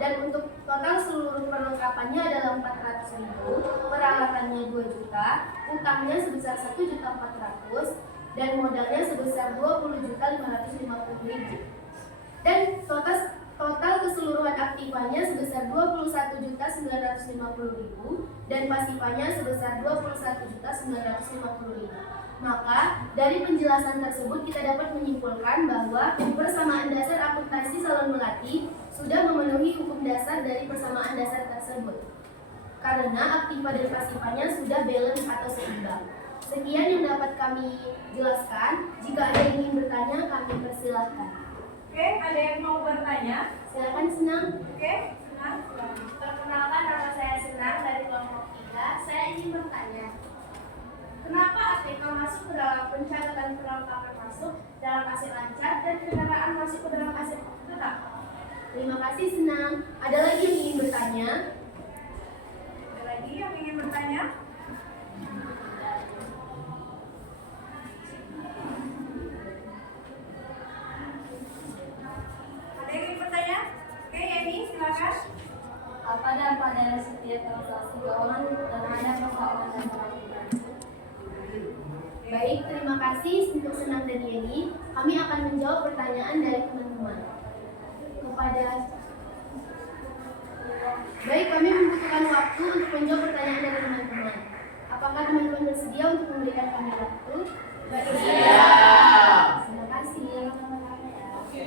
dan untuk total seluruh perlengkapannya adalah 400.000, peralatannya 2 juta, utangnya sebesar 1.400.000 dan modalnya sebesar 20.550.000. Dan total keseluruhan aktifanya sebesar 21.950.000 dan pasifanya sebesar 21.950.000. Maka dari penjelasan tersebut kita dapat menyimpulkan bahwa persamaan dasar akuntansi Salon Melati sudah memenuhi hukum dasar dari persamaan dasar tersebut karena aktiva dan pasifanya sudah balance atau seimbang. Sekian yang dapat kami jelaskan. Jika ada yang ingin bertanya, kami persilahkan. Oke, ada yang mau bertanya? Silakan Senang. Oke, Senang. Silakan. Perkenalkan, nama saya Senang dari kelompok 3. Saya ingin bertanya, kenapa ATK masuk ke dalam pencatatan perlengkapan masuk dalam aset lancar dan kendaraan masuk ke dalam aset tetap? Terima kasih Senang. Ada lagi yang ingin bertanya? Ada lagi yang ingin bertanya? Ada yang ingin bertanya? Oke, Yeni, silakan. Apa dampak dari setiap transaksi keuangan terhadap persamaan dasar akuntansi? Baik, terima kasih untuk Senang dan Yeni. Kami akan menjawab pertanyaan dari teman-teman. Baik, kami membutuhkan waktu untuk menjawab pertanyaan dari teman-teman. Apakah teman-teman bersedia untuk memberikan kami waktu? Bersedia. Terima kasih. Oke.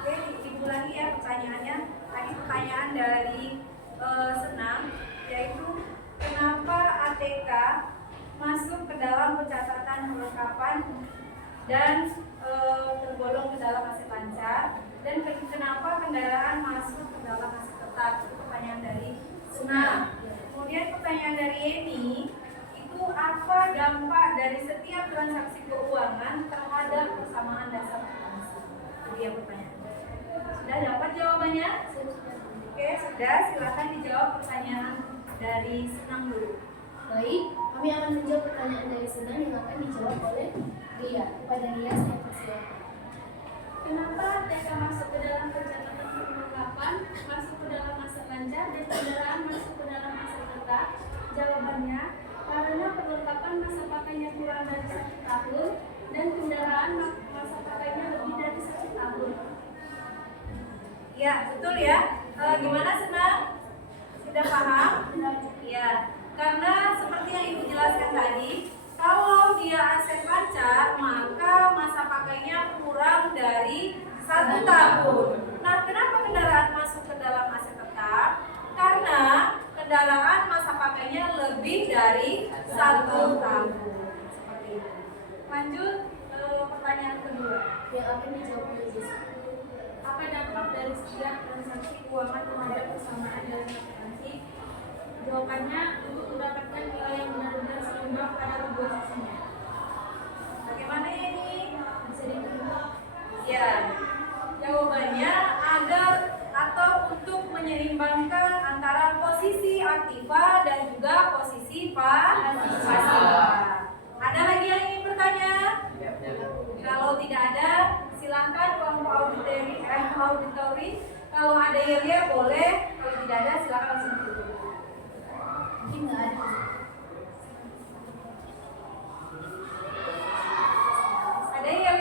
Oke, diulangi ya pertanyaannya. Tadi pertanyaan dari Senang, yaitu pencatatan kelengkapan dan tergolong ke dalam aset lancar, dan kenapa kendaraan masuk ke dalam aset tetap? Itu pertanyaan dari Suna. Kemudian pertanyaan dari Yeni, itu apa dampak dari setiap transaksi keuangan terhadap persamaan dasar akuntansi? Itu dia pertanyaannya. Sudah dapat jawabannya? Oke, sudah. Silakan dijawab pertanyaan dari Senang dulu. Baik, kami akan menjawab pertanyaan dari Senang yang akan dijawab oleh Ria. Kepada Ria, saya persilakan. Kenapa TK masuk ke dalam pencatatan kelengkapan, masuk ke dalam aset lancar, dan kendaraan masuk ke dalam aset tetap? Jawabannya, karena perlengkapan masa pakainya kurang dari 1 tahun dan kendaraan masa pakainya lebih dari 1 tahun. Ya, betul ya. Gimana Senang? Sudah paham? Ya, karena seperti yang Ibu jelaskan tadi, kalau dia aset lancar, maka masa pakainya kurang dari 1 tahun. Nah, kenapa kendaraan masuk ke dalam aset tetap? Karena kendaraan masa pakainya lebih dari 1 tahun. Seperti itu. Lanjut pertanyaan kedua. Yang akan dijawab oleh Jessica. Apa dampak dari setiap transaksi keuangan terhadap persamaan dalam akuntansi? Jawabannya, untuk mendapatkan nilai yang benar-benar seimbang pada kedua sisinya. Bagaimana ini? Bisa diterima? Ya, jawabannya agar atau untuk menyeimbangkan antara posisi aktiva dan juga posisi pasiva. Ada lagi yang ingin bertanya? Kalau tidak ada, silakan kelompok auditori. Kalau ada yang boleh, kalau tidak ada silakan langsung ditutup. Mungkin nggak ada. Ada yang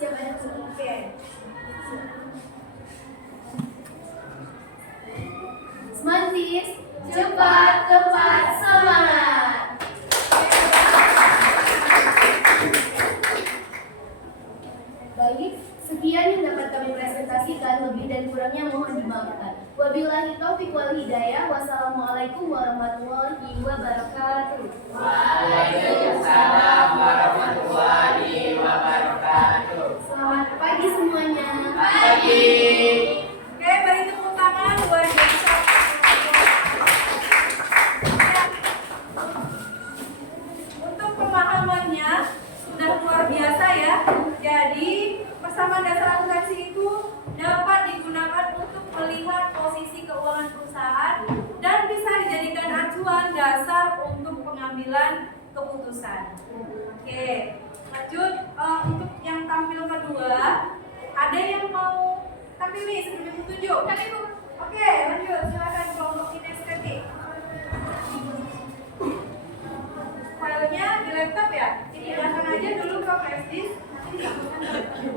Siap ada semua. Oke. Semantis, cepat, tepat, semangat. Baik, sekian yang dapat kami presentasikan. Lebih dan kurangnya mohon dimaafkan. Wabillahi taufiq wal hidayah. Wassalamualaikum warahmatullahi wabarakatuh. Waalaikumsalam warahmatullahi wabarakatuh. Selamat pagi semuanya. Pagi. Oke, beri tepuk tangan luar biasa. Untuk pemahamannya sudah luar biasa ya. Jadi persamaan dasar akuntansi itu dapat digunakan untuk melihat posisi keuangan perusahaan dan bisa dijadikan acuan dasar untuk pengambilan keputusan. Oke, lanjut untuk yang tampil kedua, ada yang mau tampil nih sebelum ditunjuk? Oke, lanjut silakan kelompok kinestetik. Filenya di laptop ya? Dipindahkan aja dulu ke flash disk, nanti disambungkan ke laptop.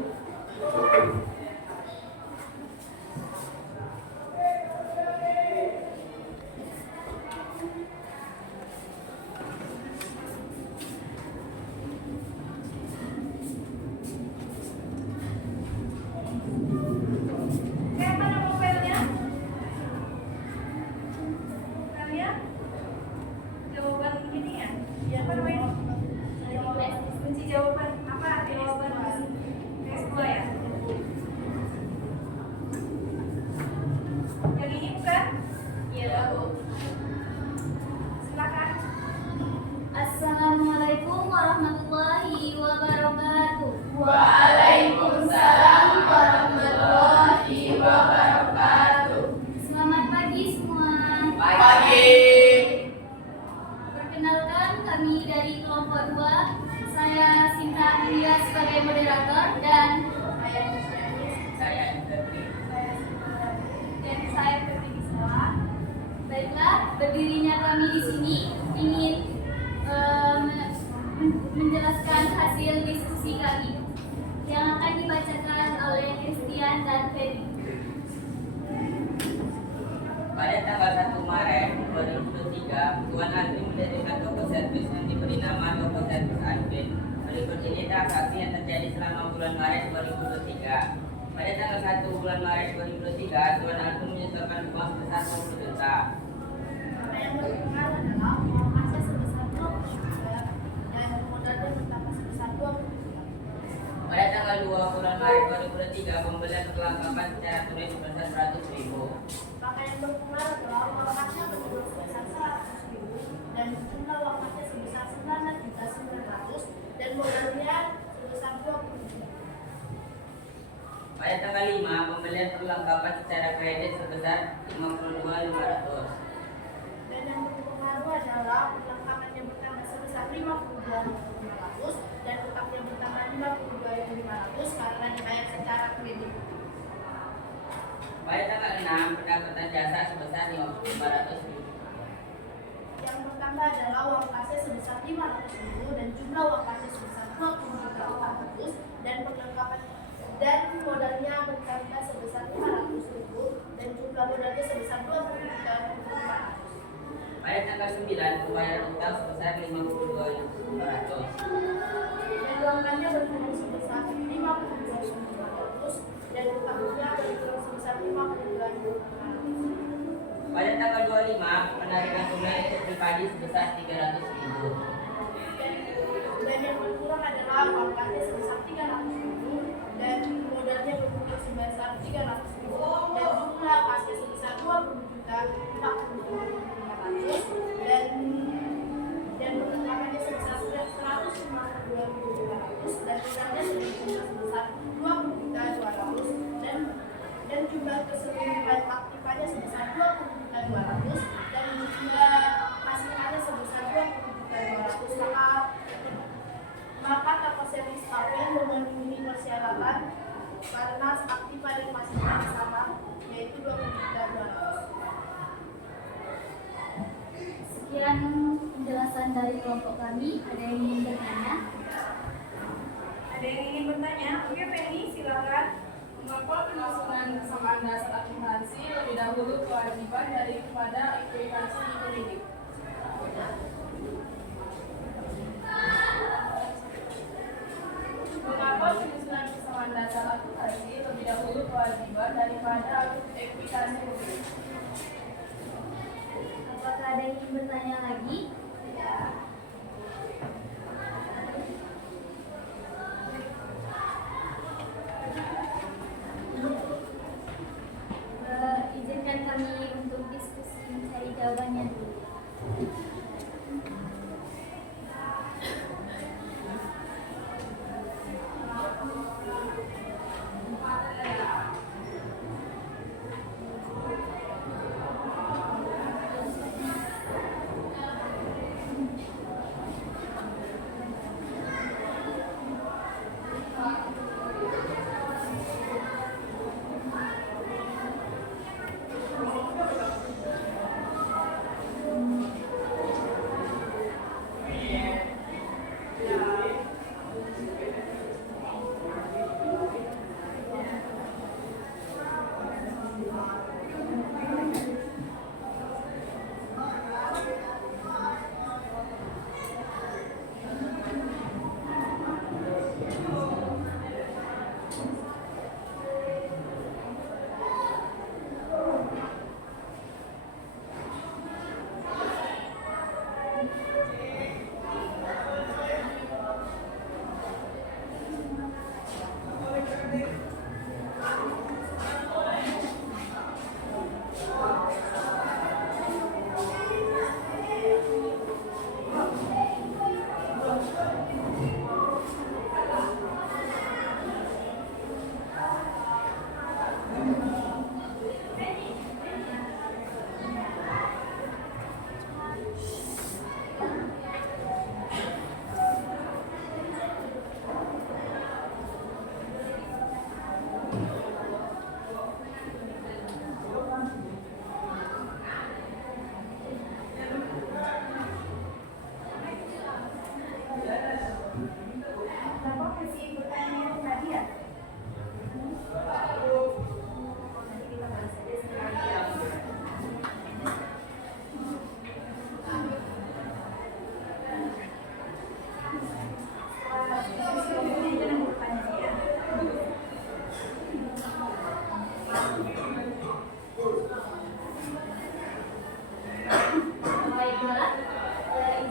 Oke, mana mau filenya? Filenya? Jawaban ini ya? Apa namanya? Kunci jawaban apa? Jawaban S2 ya? Yang ini bukan? Iya, Bu. Silakan. Assalamualaikum warahmatullahi wabarakatuh. Waalaikumsalam warahmatullahi wabarakatuh. Selamat pagi semua. Pagi. Perkenalkan, kami dari kelompok 2. Saya Sinta Amelia sebagai moderator dan saya Febri Gisela. Baiklah, berdirinya kami di sini ingin menjelaskan hasil diskusi kami yang akan dibacakan oleh Christian dan Febri. Pada tanggal 1 Maret 2023, Tuan Andri mendirikan toko servis yang diberi nama Toko Servis Advent. Berikut ini transaksi yang terjadi selama bulan Maret 2023. Pada tanggal 1 bulan Maret 2023, Tuan Andri menyetorkan uang sebesar 20 juta. Yang berkenal adalah uang aset sebesar 20 juta dan 2023 pembelian perlengkapan secara tunai sebesar 100.000. Maka yang berpengaruh adalah uang kasnya berjumlah sebesar 100.000 dan jumlah uang kasnya sebesar 19.900 dan modalnya sebesar 20 juta. Pada tanggal 5 pembelian perlengkapan secara kredit sebesar 52.500. Dan yang berpengaruh adalah perlengkapan yang bertambah sebesar 52.500 dan utang yang bertambah 52.500 karena dibayar secara kredit. Pada tanggal 6 pendapatan jasa sebesar 500.000. Yang bertambah adalah uang kasnya sebesar 500.000 dan jumlah uang kasnya sebesar 20.400 dan perlengkapan dan modalnya bertambah sebesar 500.000 dan jumlah modalnya sebesar 20.400. Pada tanggal 9 pembayaran utang sebesar 52.500. Dan uangnya berkurang sebesar 52.500 dan utangnya berkurang sebesar 52.500. Pada tanggal 25 penarikan tunai untuk pribadi sebesar 300.000. Dan yang berkurang adalah uang kasnya sebesar 300.000 dan modalnya berkurang sebesar 300.000 dan jumlah kasnya sebesar 20.400 dan perlengkapannya sebesar 152.500 dan modalnya sebesar 20.200 dan jumlah keseluruhan aktifannya sebesar 20.200 dan jumlah masihannya sebesar 20.200 maka kapal servis APN memenuhi persyaratan karena aktiva dan masihannya sama yaitu 20.200. Sekian penjelasan dari kelompok kami. Ada yang ingin bertanya? Ada yang ingin bertanya? Oke, Penny, silakan. Mengapa penyusunan kesamaan dasar akuntansi lebih dahulu kewajiban daripada implikasi pendidik? Mengapa penyusunan kesamaan dasar akuntansi lebih dahulu kewajiban daripada implikasi pendidik? Apakah ada yang ingin bertanya lagi? Izinkan kami untuk diskusi mencari jawabannya dulu.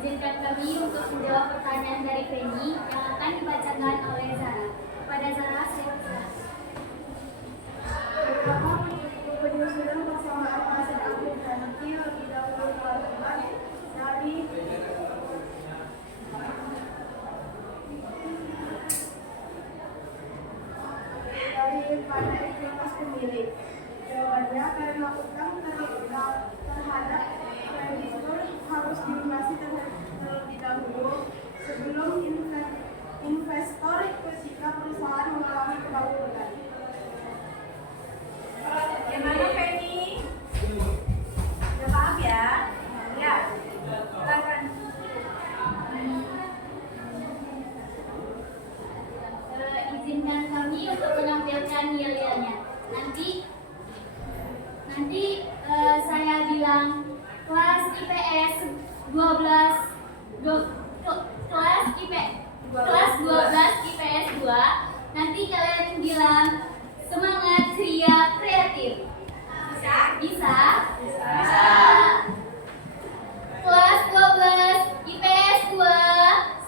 Izinkan kami untuk menjawab pertanyaan dari Penny yang akan dibacakan oleh Zara. Kepada Zara, saya persilakan. dan nilai-nilainya. Nanti saya bilang kelas IPS 12 IPS 2. Nanti kalian bilang semangat, ceria, kreatif. Bisa? Kelas 12 IPS 2.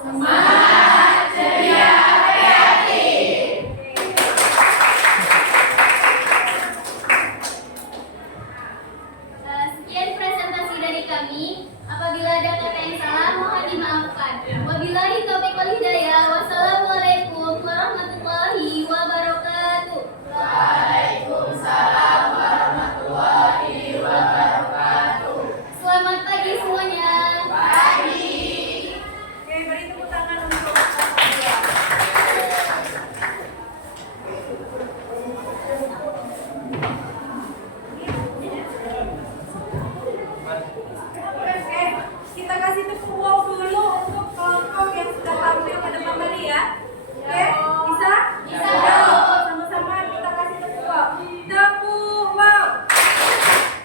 Semangat, ceria, kreatif. Sekian presentasi dari kami. Apabila ada kata yang salah, mohon dimaafkan. Wabillahi taufiq wal hidayah. Wassalamualaikum warahmatullahi wabarakatuh. Waalaikumsalam warahmatullahi wabarakatuh. Selamat pagi semuanya. Pagi. Oke, beri tepuk tangan untuk kelompok 2. Oke, kita kasih tepuk wow dulu untuk kelompok yang sudah tampil pada depan tadi ya. Oke, bisa? Bisa. Sama-sama kita kasih tepuk wow. Tepuk wow.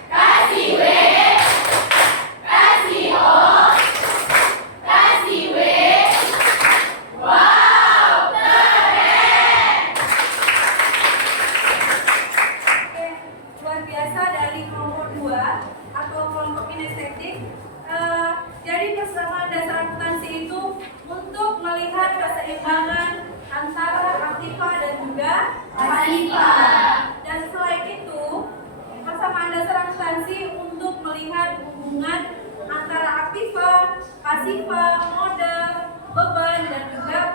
Kasih W, kasih O, kasih W. Wow, keren. Oke, luar biasa dari kelompok 2 atau kelompok kinestetik. Jadi persamaan dasar akuntansi itu untuk melihat keseimbangan antara aktiva dan juga pasiva. Dan selain itu, persamaan dasar akuntansi untuk melihat hubungan antara aktiva, pasiva, modal, beban, dan juga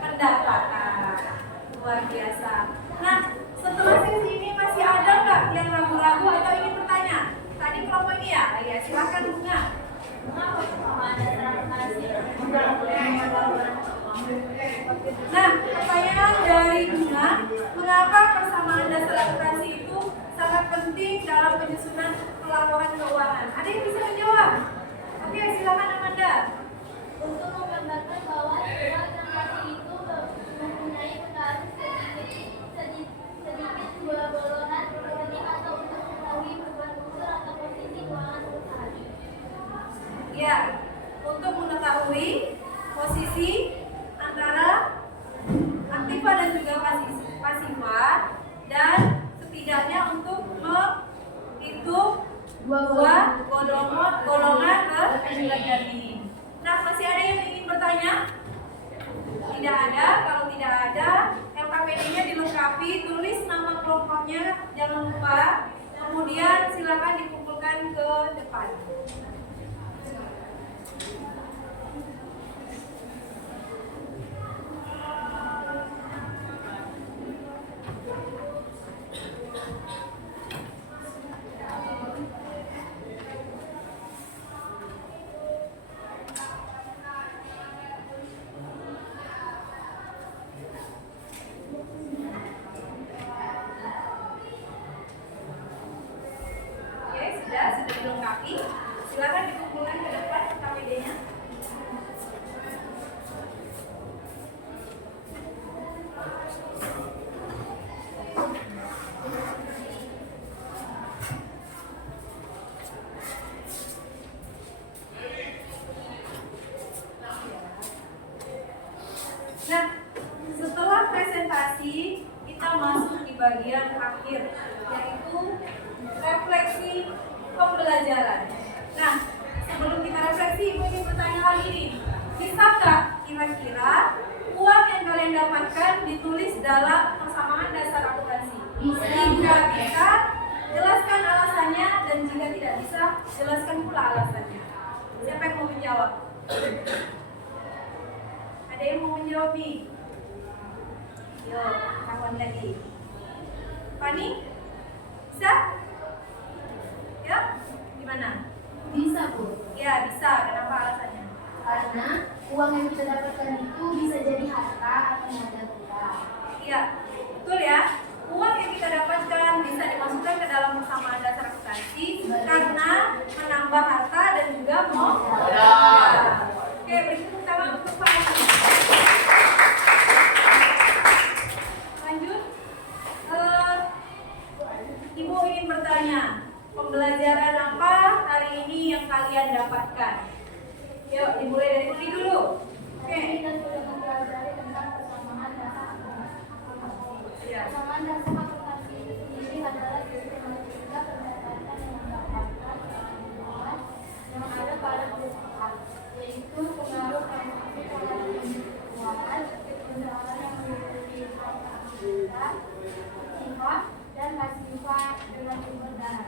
pendapatan. Luar biasa. Nah, setelah sesi ini masih ada nggak yang ragu-ragu atau ingin bertanya? Tadi kelompok ini ya? Ya, silakan Bunga. Nah, pertanyaan dari Bunga, mengapa persamaan dasar akuntansi itu sangat penting dalam penyusunan pelaporan keuangan? Ada yang bisa menjawab? Oke, silakan Amanda. Untuk menggambarkan bahwa sebuah transaksi itu mempunyai pengaruh sedikit dua golongan penting atau untuk mengetahui beban unsur atau posisi keuangan perusahaan. Ya, untuk mengetahui posisi antara aktiva dan juga pasiva, dan setidaknya untuk menghitung dua golongan keterlibatan ini. Nah, masih ada yang ingin bertanya? Tidak ada. Kalau tidak ada, LKPD-nya dilengkapi, tulis nama kelompoknya, jangan lupa. Kemudian silakan dikumpulkan ke depan. Oke, sudah dilengkapi. Silakan dikumpulkan ke depan KPD-nya. Nah, setelah presentasi kita masuk di bagian akhir, yaitu refleksi pembelajaran. Nah, sebelum kita refleksi, Ibu ingin bertanya lagi nih, bisakah kira-kira uang yang kalian dapatkan ditulis dalam persamaan dasar akuntansi? Jika bisa, jelaskan alasannya, dan jika tidak bisa, jelaskan pula alasannya. Siapa yang mau menjawab? Ada yang mau menjawab nih? Yo, kawan lagi. Fani? Bisa? Ya? Gimana? Bisa, Bu. Ya, bisa. Kenapa alasannya? Karena uang yang kita dapatkan itu bisa jadi harta atau modal kita. Iya, betul ya. Uang yang kita dapatkan bisa dimasukkan ke dalam persamaan dasar akuntansi karena menambah harta dan juga modal. Oke, beri tepuk tangan untuk Fani. Lanjut. kalian dapatkan. Yuk, dimulai dari Uli dulu. Oke. Kita sudah mempelajari tentang persamaan dasar akuntansi. Iya. Persamaan dasar akuntansi itu sendiri adalah sistem tiga pendapatan yang mendapatkan keuntungan yang ada pada perusahaan, yaitu pengaruh transaksi pada keuangan, pendapatan yang meliputi aktivitas, sifat, dan pasifat dengan sumber dana.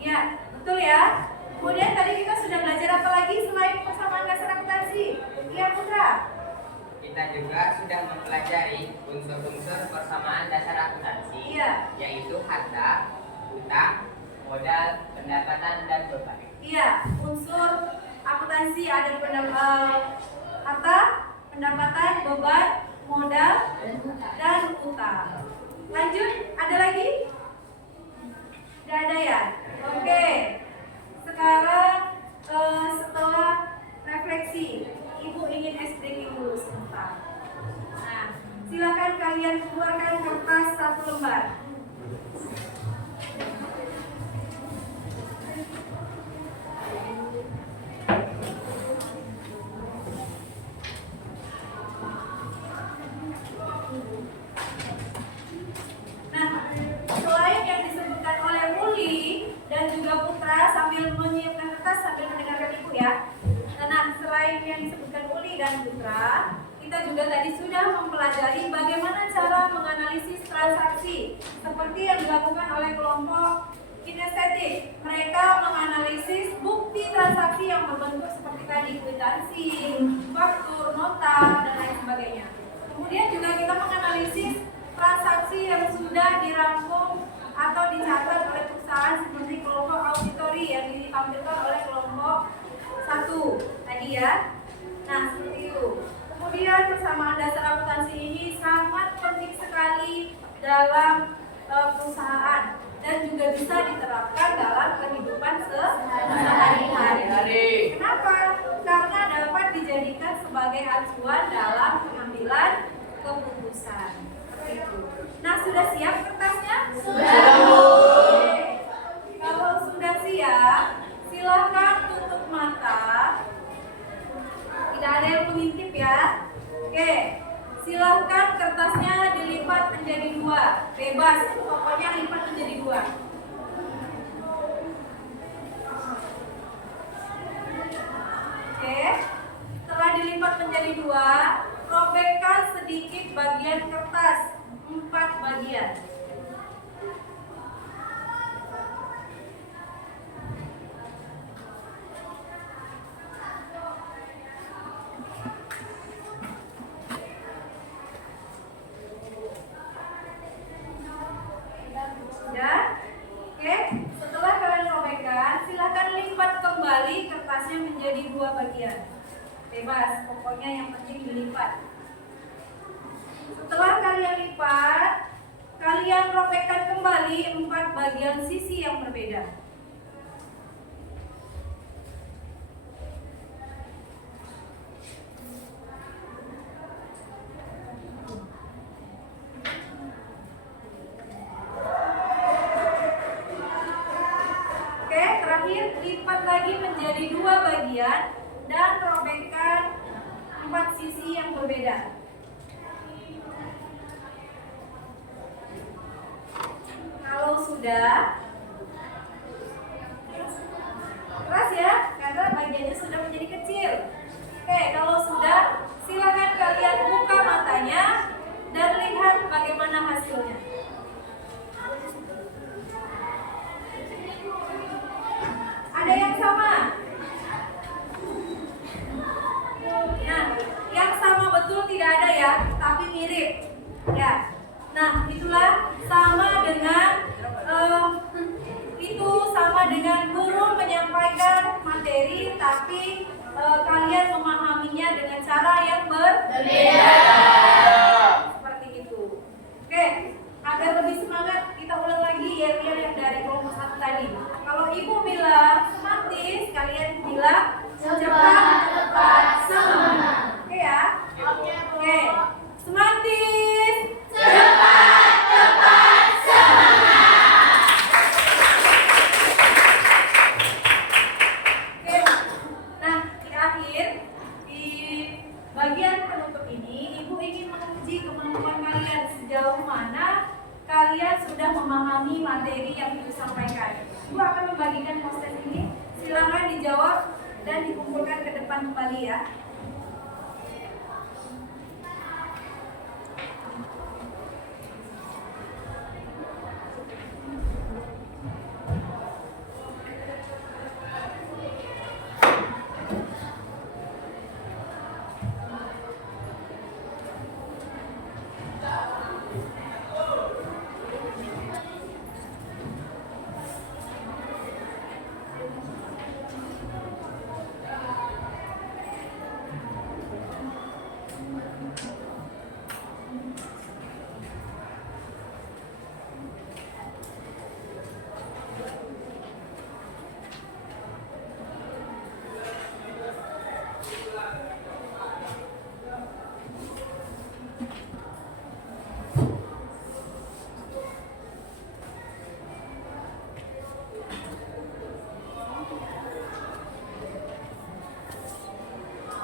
Ya, betul ya. Kemudian tadi kita sudah belajar apa lagi selain persamaan dasar akuntansi? Iya, Putra. Kita juga sudah mempelajari unsur-unsur persamaan dasar akuntansi, Iya. yaitu harta, utang, modal, pendapatan, dan beban. Iya, unsur akuntansi ada harta, pendapatan, beban, modal, dan utang. Lanjut, ada lagi? Tidak ada ya? Oke. Sekarang setelah refleksi, Ibu ingin ice breaking dulu sebentar. Nah, silakan kalian keluarkan kertas 1 lembar. Nah, selain yang disebutkan oleh Muli dan juga Putra sambil menyiapkan kertas sambil mendengarkan Ibu ya. Nah, selain yang disebutkan Uli dan Putra, kita juga tadi sudah mempelajari bagaimana cara menganalisis transaksi seperti yang dilakukan oleh kelompok kinestetik. Mereka menganalisis bukti transaksi yang berbentuk seperti tadi kwitansi, faktur, nota, dan lain sebagainya. Kemudian juga kita menganalisis transaksi yang sudah dirangkum atau dicatat oleh perusahaan seperti kelompok auditori yang ditampilkan oleh kelompok 1 tadi ya. Nah, seperti itu. Kemudian persamaan dasar akuntansi ini sangat penting sekali dalam perusahaan dan juga bisa diterapkan dalam kehidupan sehari-hari. Kenapa? Karena dapat dijadikan sebagai acuan dalam pengambilan keputusan. Itu. Nah, sudah siap kertasnya? Sudah. Oke. Kalau sudah siap, silakan tutup mata. Tidak ada yang mengintip ya. Oke. Silakan kertasnya dilipat menjadi 2. Bebas, pokoknya lipat menjadi 2. Oke. Setelah dilipat menjadi 2, robekkan sedikit bagian kertas, 4 bagian. Sudah? Oke. Setelah kalian robekkan, silakan lipat kembali kertasnya menjadi 2 bagian. Bebas, pokoknya yang penting dilipat. Setelah kalian lipat, kalian robekkan kembali 4 bagian sisi yang berbeda. Oke, terakhir lipat lagi menjadi 2 bagian dan robekkan 4 sisi yang berbeda. Kalau sudah, keras ya, karena bagiannya sudah menjadi kecil. Oke, kalau sudah, silakan kalian buka matanya dan lihat bagaimana hasilnya. Ada yang sama? Nah, yang sama betul tidak ada ya, tapi mirip. Ya. Nah, itulah sama dengan guru menyampaikan materi, tapi kalian memahaminya dengan cara yang berbeda. Seperti itu. Oke, agar lebih semangat kita ulang lagi yel-yel yang dari kelompok 1 tadi. Kalau ibu bilang semantis, kalian bilang cepat, tepat, semangat. Oke ya? Oke. Semantis. Cepat, tepat, semangat. Oke, materi yang Ibu sampaikan. Ibu akan membagikan poster ini. Silakan dijawab dan dikumpulkan ke depan kembali ya.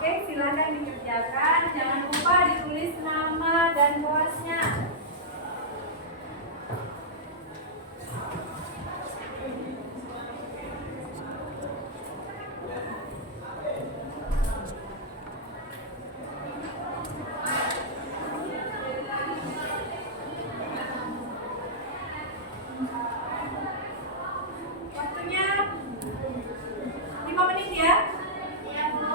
Oke, silakan dikerjakan. Jangan lupa ditulis nama dan kelasnya. Waktunya 5 menit ya. Ya, Bu.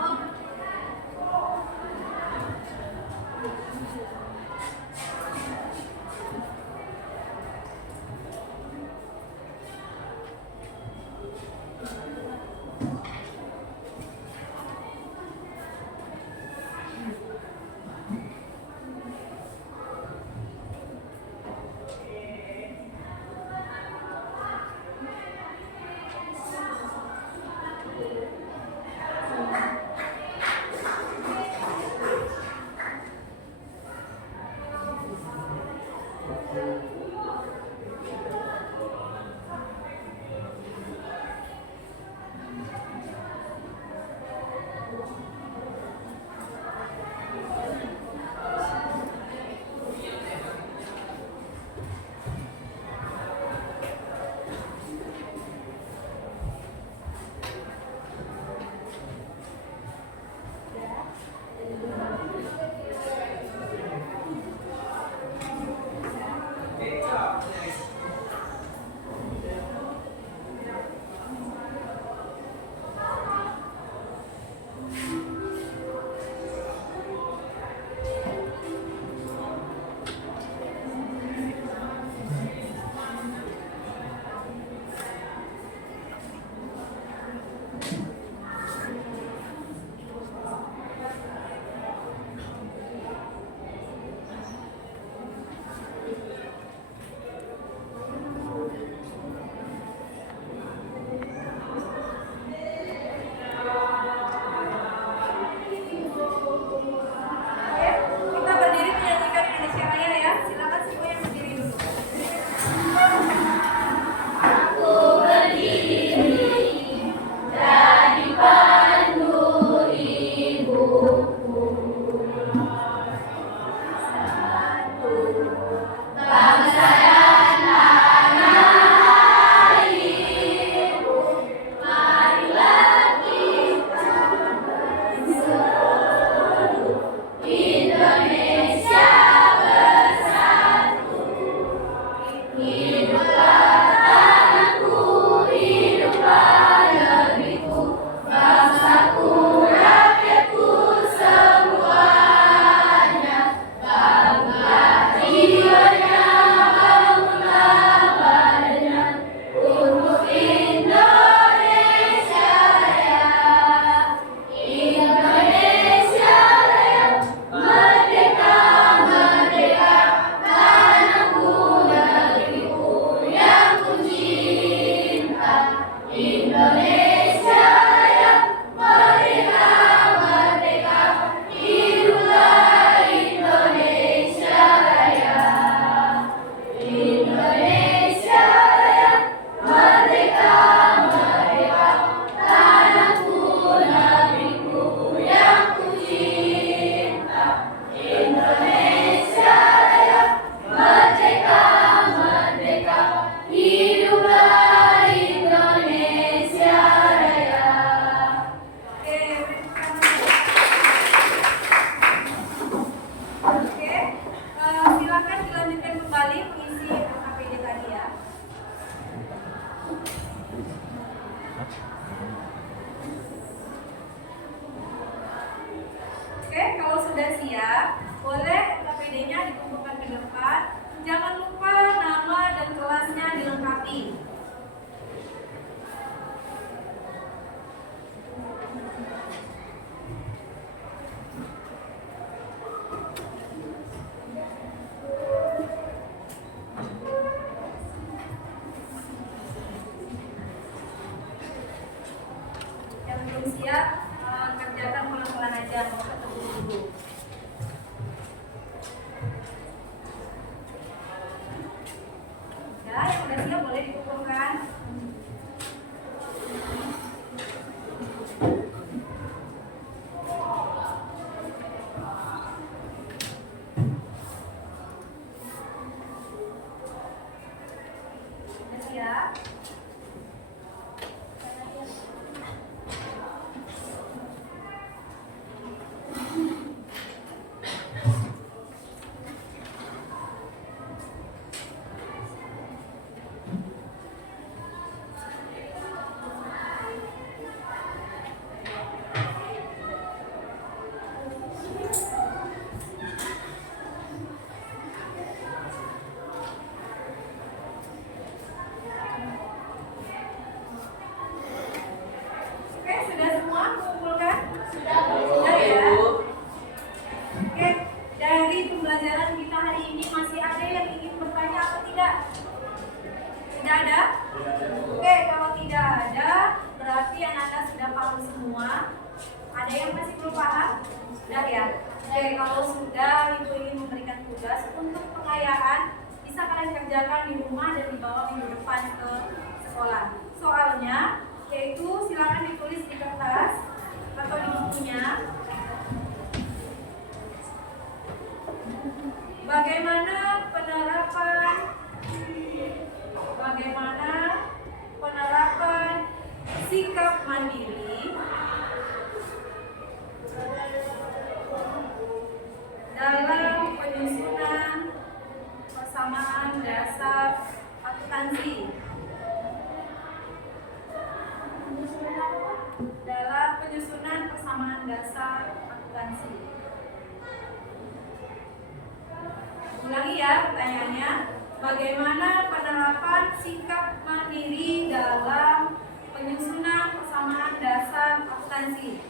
sudah siap, boleh KPD-nya dikumpulkan ke depan. Jangan lupa nama dan kelasnya dilengkapi. Yang belum siap, kerjakan pelan-pelan aja, nggak usah terburu-buru. Ya, yang udah siap boleh dikumpulkan. Udah siap? Oke, sudah semua mengumpulkan? Sudah ya? Oke, dari pembelajaran kita hari ini masih ada yang ingin bertanya atau tidak? Tidak ada? Oke, kalau tidak ada, berarti anak-anak sudah paham semua. Ada yang masih belum paham? Sudah ya? Oke, kalau sudah, Ibu ingin memberikan tugas untuk pengayaan, bisa kalian kerjakan di rumah dan dibawa minggu depan ke sekolah. Soalnya, yaitu silakan ditulis di kertas atau di bukunya. Bagaimana penerapan sikap mandiri dalam penyusunan persamaan dasar akuntansi. Dalam penyusunan persamaan dasar akuntansi. Ulangi ya pertanyaannya. Bagaimana penerapan sikap mandiri dalam penyusunan persamaan dasar akuntansi?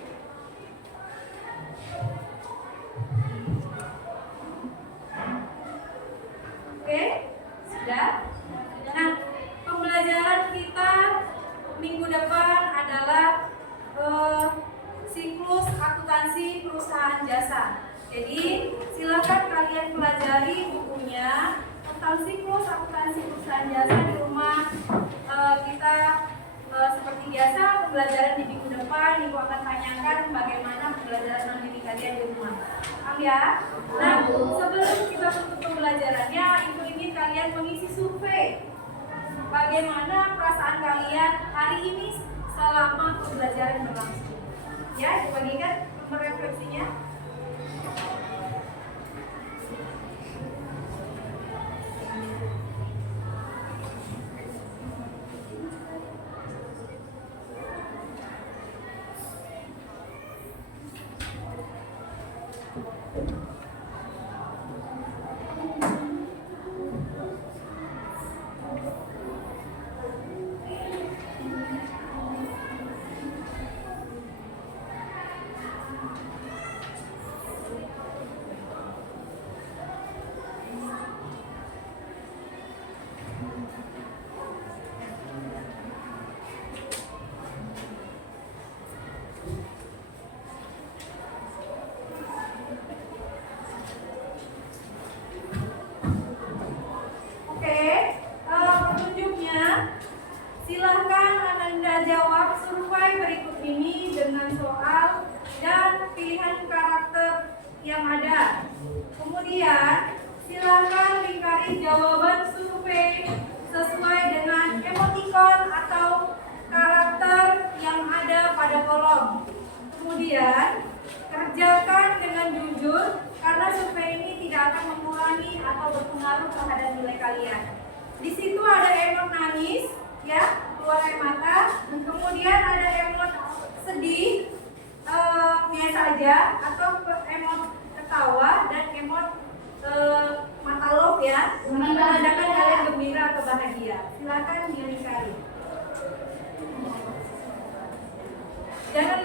Oke, sudah. Nah, pembelajaran kita minggu depan adalah siklus akuntansi perusahaan jasa. Jadi silakan kalian pelajari bukunya tentang siklus akuntansi perusahaan jasa di rumah. Kita seperti biasa pembelajaran di minggu depan Ibu akan tanyakan bagaimana pembelajaran mandiri kalian di rumah. Paham ya? Nah, sebelum kita tutup pembelajarannya, Ibu ingin kalian mengisi survei. Bagaimana perasaan kalian hari ini selama pembelajaran berlangsung? Ya, dibagikan nomor refleksinya. Silahkan Anda jawab survei berikut ini dengan soal dan pilihan karakter yang ada. Kemudian silahkan lingkari jawaban survei sesuai dengan emoticon atau karakter yang ada pada kolom. Kemudian kerjakan dengan jujur karena survei ini tidak akan mengurangi atau berpengaruh terhadap nilai kalian. Di situ ada emot nangis, ya, keluar air mata. Kemudian ada emot sedih, biasa aja, atau emot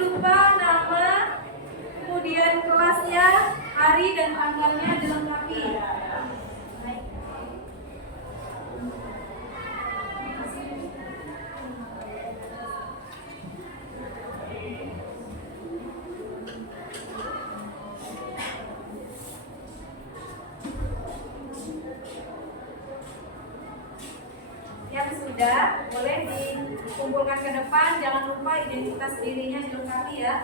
lupa nama, kemudian kelasnya, hari dan tanggalnya dilengkapi. Yang sudah boleh dikumpulkan ke depan, jangan lupa identitas dirinya dilengkapi ya.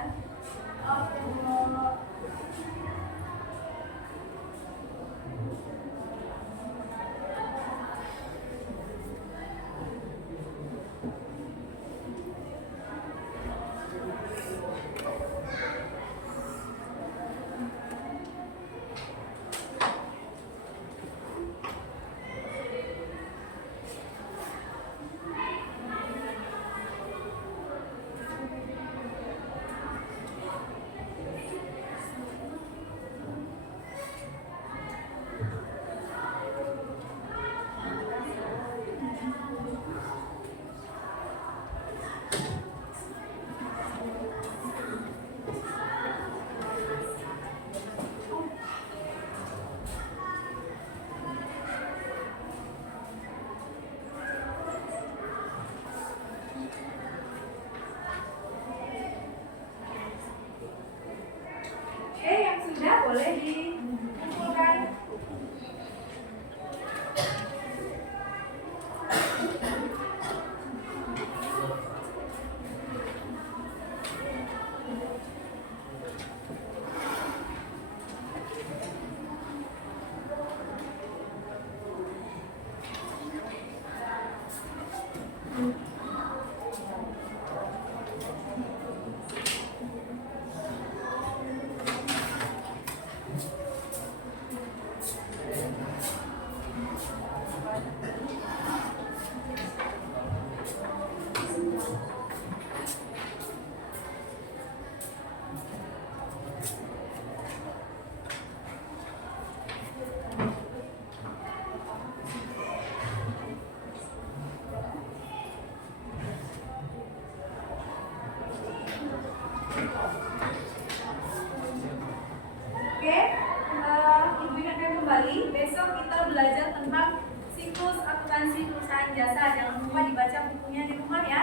Yang sudah boleh dikumpulkan. Ibu ingatkan kembali, besok kita belajar tentang siklus akuntansi perusahaan jasa. Jangan lupa dibaca bukunya di rumah ya.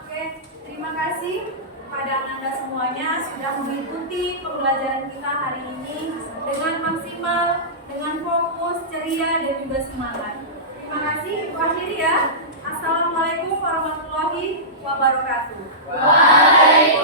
Oke, terima kasih kepada Anda semuanya sudah mengikuti pembelajaran kita hari ini dengan maksimal, dengan fokus, ceria, dan juga semangat. Terima kasih, Ibu akhiri ya. Assalamualaikum warahmatullahi wabarakatuh. Waalaikumsalam.